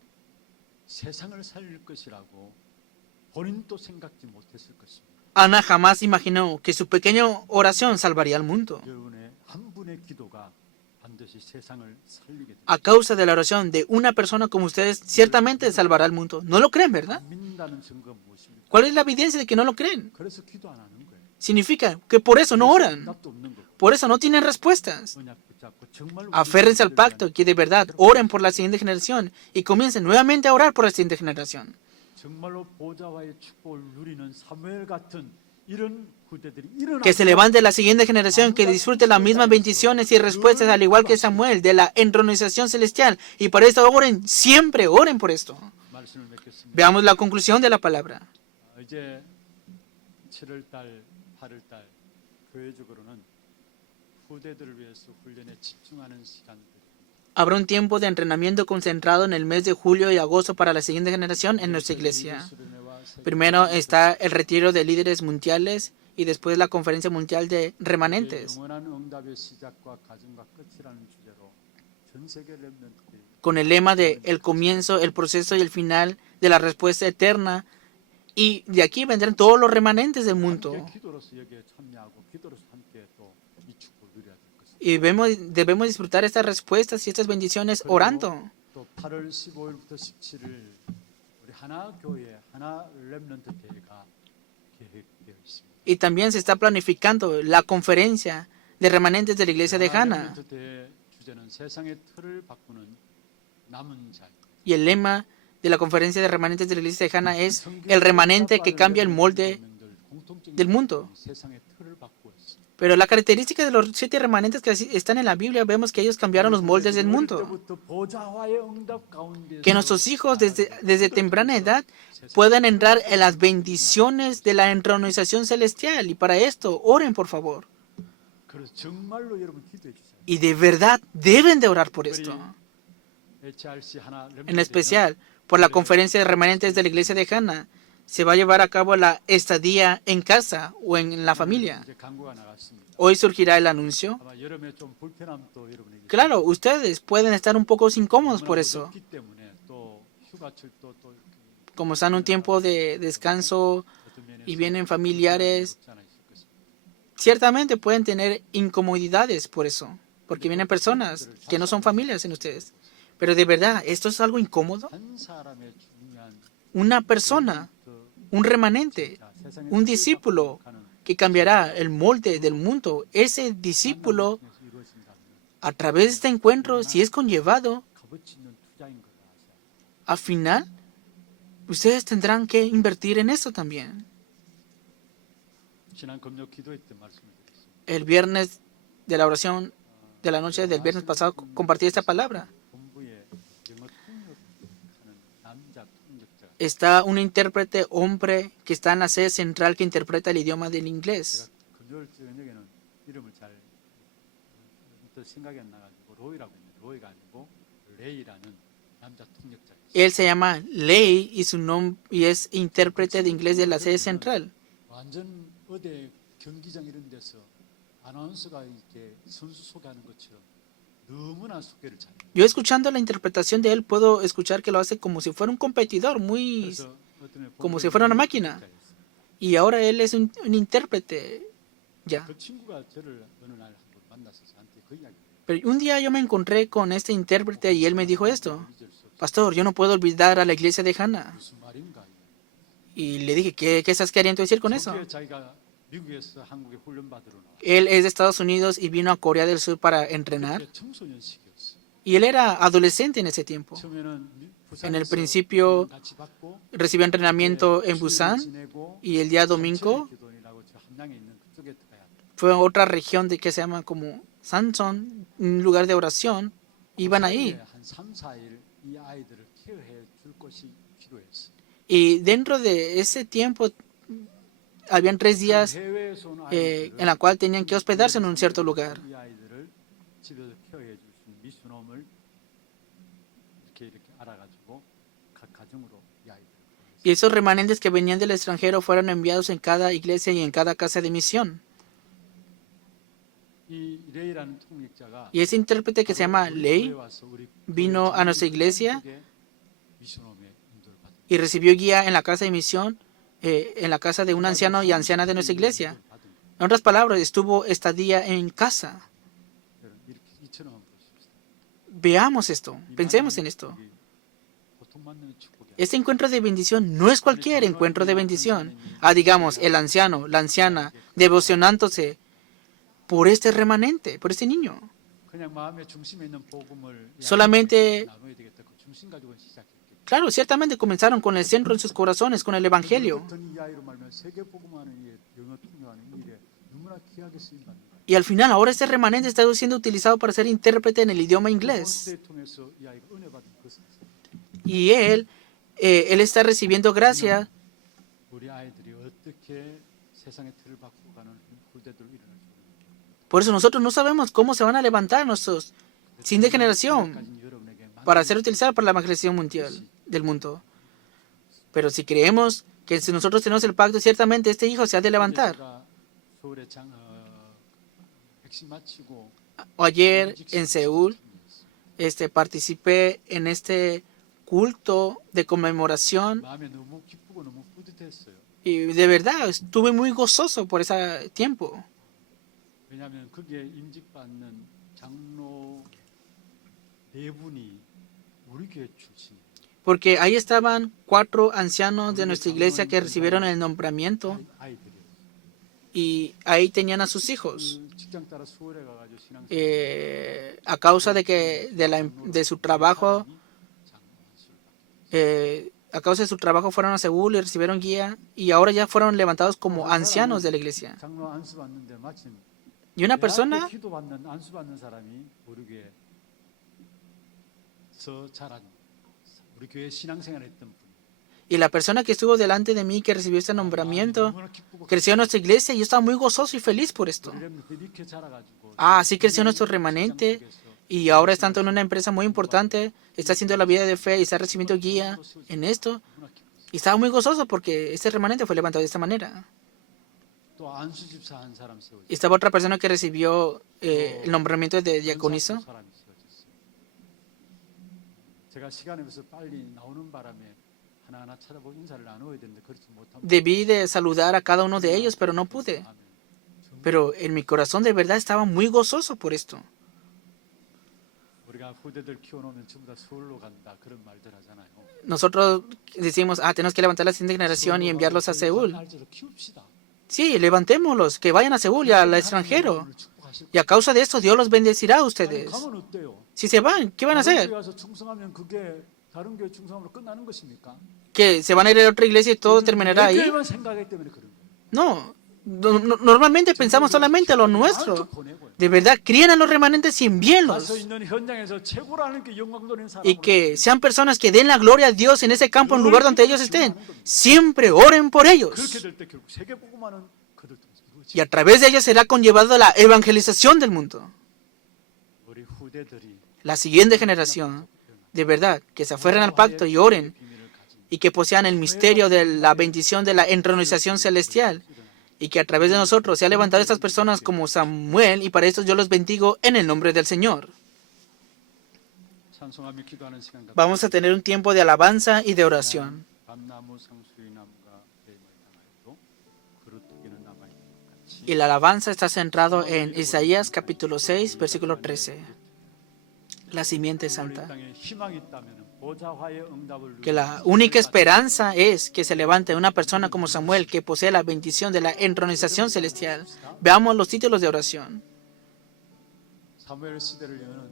세상을 살릴 것이라고 본인도 생각지 못했을 것입니다. Ana jamás imaginó que su pequeña oración salvaría al mundo. 여러분의 한 분의 기도가 반드시 세상을 살리게 됩니다. A causa de la oración de una persona como ustedes, ciertamente salvará al mundo. ¿No lo creen, verdad? 안 믿는다는 증거가 무엇입니까? ¿Cuál es la evidencia de que no lo creen? 그래서 기도 안 하는 거예요. Significa que por eso no oran. 응답도 없는 거고 Por eso no tienen respuestas. 언약 붙잡고 정말로 Aférrense al pacto, que de verdad oren por la siguiente generación y comiencen nuevamente a orar por la siguiente generación. 정말로 보좌와의 축복을 누리는 사무엘 같은 이런 후대들이 일어나 Que se levante la siguiente generación, que disfrute las mismas bendiciones y respuestas, al igual que Samuel, de la entronización celestial. Y para esto oren, siempre oren por esto. 말씀을 맺겠습니다. Veamos la conclusión de la palabra. 이제 7월달, 8월달 교회적으로는 후대들을 위해서 훈련에 집중하는 시간들. Habrá un tiempo de entrenamiento concentrado en el mes de julio y agosto para la siguiente generación en nuestra iglesia. Primero está el retiro de líderes mundiales y después la conferencia mundial de remanentes, 영원한 응답의 시작과 가정과 끝이라는 주제로 전 세계 렘넌트들이 con el lema de el comienzo, el proceso y el final de la respuesta eterna. Y de aquí vendrán todos los remanentes del mundo. 함께 기도로서 여기에 참여하고 기도로서 함께 또 이 축복을 누려야 될 것입니다. Y debemos disfrutar estas respuestas y estas bendiciones orando. 또 8월 15일부터 17일 우리 하나 교회 하나 렘넌트 대회가 계획되어 있습니다. Y también se está planificando la conferencia de remanentes de la iglesia de 하나 Hana. 렘넌트 대회 주제는 세상의 틀을 바꾸는 남은 자. Y el lema de la conferencia de remanentes de la iglesia de Hana es el remanente que cambia el molde del mundo. 세상의 틀을 바꾸었습니다. Pero la característica de los 7 remanentes que están en la Biblia, vemos que ellos cambiaron los moldes del mundo. 때부터 보좌와의 응답 가운데서 Que nuestros hijos desde temprana edad puedan entrar en las bendiciones de la entronización celestial. Y para esto, oren por favor. 그래서 정말로 여러분 기도해 주세요. Y de verdad deben de orar por esto. HRC 하나 렘넌트 En especial, por la conferencia de remanentes de la iglesia de Hana, se va a llevar a cabo la estadía en casa o en la familia. 이제 광고가 나갔습니다. Hoy surgirá el anuncio. 아마 여름에 좀 불편함도 여러분에게 Claro, ustedes pueden estar un poco incómodos por eso. 덥기 때문에 또 휴가철도 또 이렇게 Como están en un tiempo de descanso 어떤 면에서 y vienen familiares, 없지 않아 있을 것입니다. ciertamente pueden tener incomodidades por eso, porque vienen personas que no son familias en ustedes. Pero de verdad, ¿esto es algo incómodo? 한 사람의 중요한 Una persona un remanente, 자, 세상의 un 틀을 discípulo 바꾸는 que cambiará el molde del mundo. Ese discípulo, 만남을 통해서 이루어진다면 a través de este encuentro, si es conllevado, 값어치 있는 투자인 걸 아셔야 돼요. al final, ustedes tendrán que invertir en eso también. 지난 금요 기도회 때 말씀을 드렸습니다. El viernes de la oración de la noche del viernes pasado compartí esta palabra. 본부에 영어 통역하는 남자 통역자가 Está un intérprete hombre que está en la sede central que interpreta el idioma del inglés. 제가 금요일 저녁에는 이름을 잘 생각이 안 나가지고 로이라고 했는데 로이가 아니고 레이라는 남자 통역자였어요. Él se llama Lei y su nombre y es intérprete de inglés de la sede central. 완전 어디 경기장 이런 데서 아나운서가 이렇게 선수 소개하는 것처럼 너무나 소개를 잘해요. Yo escuchando la interpretación de él puedo escuchar que lo hace como si fuera un competidor, muy 그래서 어떤 애 como 본부에 si fuera una 있는 máquina. 통역자였어요. Y ahora él es un intérprete ya. 그 친구가 저를 어느 날 한번 만나서 저한테 그 이야기를 해요. Pero un día yo me encontré con este intérprete y él me dijo esto: 잊을 수 없어요. Pastor, yo no puedo olvidar a la iglesia de Hannah. 무슨 말인가? Y le dije, ¿qué estás queriendo decir con eso? 성경에 자기가 미국에서 한국에 훈련 받으러 나와. Él es de Estados Unidos y vino a Corea del Sur para entrenar. 그때 청소년 시기였어. Y él era adolescente en ese tiempo. 처음에는 En el 부산에서 principio 훈련 같이 받고 recibió entrenamiento en 주일을 Busan 지내고 y el día domingo 기도원이라고 저 함양에 있는 그쪽에 가야 돼. fue a otra región de que se llama como Sanson, un lugar de oración. Iban ahí. 한 3, 4일 이 아이들을 케어해 줄 것이 필요했어. Y dentro de ese tiempo habían 3 días 해외에서 온 en la cual tenían que hospedarse en un cierto lugar. 이 아이들을 집에서 케어해 줄 수 있는 미션홈을 이렇게 알아가지고 각 가정으로 이 아이들. Y esos remanentes que venían del extranjero fueron enviados en cada iglesia y en cada casa de misión. 이 레이라는 통역자가 Y ese intérprete que se llama Lei vino a nuestra iglesia 미션홈에 인도를 받은. y recibió guía en la casa de misión, en la casa de un anciano y anciana de nuestra iglesia. En otras palabras, estuvo estadía en casa. 여러분, 이렇게 이처럼 한번 보십시다. Veamos esto, pensemos en esto. 보통 만나는 축복이 아니에요. Este encuentro de bendición no es cualquier encuentro de bendición. Digamos, el anciano, la anciana, devocionándose por este remanente, por este niño. 그냥 마음의 중심에 있는 복음을 Solamente- 나눠야 되겠다. 그 중심 가지고 시작했겠죠. Claro, ciertamente comenzaron con el centro en sus corazones, con el Evangelio. 어떤 이 아이로 말하면 세계 복음하는 일, 영어 통역하는 일에 너무나 귀하게 쓰임 받는 거예요. Y al final, ahora este remanente está siendo utilizado para ser intérprete en el idioma inglés. 시대를 통해서 이 아이가 은혜 받은 것을 Y él está recibiendo gracia. 우리 아이들이 어떻게 세상의 틀을 바꾸고 가는 후대들로 일어날 수 있는 Por eso nosotros no sabemos cómo se van a levantar nuestros sin de generación para ser utilizados para la evangelización mundial del mundo. Pero si creemos que si nosotros tenemos el pacto, ciertamente este hijo se ha de levantar. 서울에 백신 마치고 Ayer en Seúl participé en este culto de conmemoración 마음에 너무 기쁘고 너무 뿌듯했어요. y de verdad estuve muy gozoso por ese tiempo. 왜냐하면 거기에 임직받는 장로 네 분이 우리 교회 출신이에요. Porque ahí estaban 4 ancianos de nuestra iglesia que recibieron el nombramiento 아이들이에요. y ahí tenían a sus hijos. 그 직장 따라 서울에 가가지고 신앙생활 A causa de que de su trabajo a causa de su trabajo fueron a Seúl y recibieron guía y ahora ya fueron levantados como ancianos de la iglesia. 장로 안수 받는데 마침 Y una 내 persona 앞에 기도 받는 안수 받는 사람이 우리 교회에서 자란 우리 교회 신앙생활했던 분. y la persona que estuvo delante de mí que recibió este nombramiento creció en nuestra iglesia y yo estaba muy gozoso y feliz por esto. 이렇게 자라가지고 Así creció nuestro remanente y ahora está en una empresa muy importante, está haciendo la vida de fe y está recibiendo guía en esto. Y estaba muy gozoso porque este remanente fue levantado de esta manera. 또 안수 집사 한 사람 세워졌어요. Y estaba otra persona que recibió el nombramiento de diaconizo. 사람이 세워졌어요. 제가 시간에 비해서 빨리 나오는 바람에 하나하나 찾아보고 인사를 나누어야 되는데 그렇지 못합니다. Debí de saludar a cada uno de ellos, pero no pude. Pero en mi corazón de verdad estaba muy gozoso por esto. 우리가 후대들 키워놓으면 전부 다 서울로 간다 그런 말들 하잖아요. nosotros decimos, tenemos que levantar la siguiente generación y enviarlos a Seúl. 날짜로 키웁시다. Sí, levantémoslos, que vayan a Seúl y al extranjero. Y a causa de esto, Dios los bendecirá a 아니, ustedes. 가면 어때요? Si se van, ¿qué van a 다른 hacer? 교회 가서 충성하면 그게 다른 교회 충성으로 끝나는 것입니까? ¿Que se van a ir a otra iglesia y todo terminará 내 ahí? 교회만 생각하기 때문에 그런 거예요. No. Normalmente pensamos solamente en lo nuestro. 보내고요. De verdad, críen a los remanentes y envíenlos. 가서 있는 현장에서 최고라는 게 영광 돌리는 사람을 Y que sean personas que den la gloria a Dios en ese campo, en el lugar donde ellos estén. Siempre oren por 그렇게 ellos. 될 때 결국 세계 복음화는 그들 통해서 Y 이루어지죠. a través de ellos será conllevado la evangelización del mundo. 우리 후대들이 La siguiente generación, de verdad, que se aferren al pacto y oren 비밀을 가진 y que posean el misterio de la bendición de la entronización celestial y que a través de nosotros se ha levantado estas personas como Samuel y para esto yo los bendigo en el nombre del Señor. 찬송하며 기도하는 시간 갖고 Vamos a tener un tiempo de alabanza y de oración. 밤나무 상수리나무가 배임을 당하여도 그루터기는 남아있는 것 같이 Y la alabanza está centrado en Isaías capítulo 6, versículo 13. La simiente 우리 santa. 땅에 희망이 있다면 보좌화의 응답을 Que la única esperanza es que se levante una persona como Samuel que posee la bendición de la entronización celestial. Veamos los títulos de oración. 사무엘 시대를 여는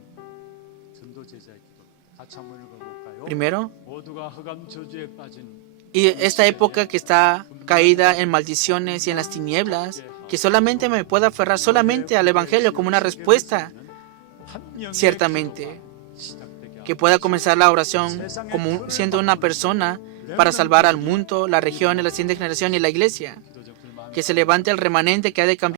전도 제자의 기도. 같이 한번 읽어볼까요? Primero, 모두가 흑암 저주에 빠진 y esta época que está caída en maldiciones y en las tinieblas, que solamente me pueda aferrar solamente al Evangelio como una respuesta, 한 명의 ciertamente, 기도가 시작되게 que pueda comenzar la oración como siendo una persona para salvar al mundo, la región, la siguiente generación y la iglesia, 기도적 불만 que se levante el remanente que ha de cambiar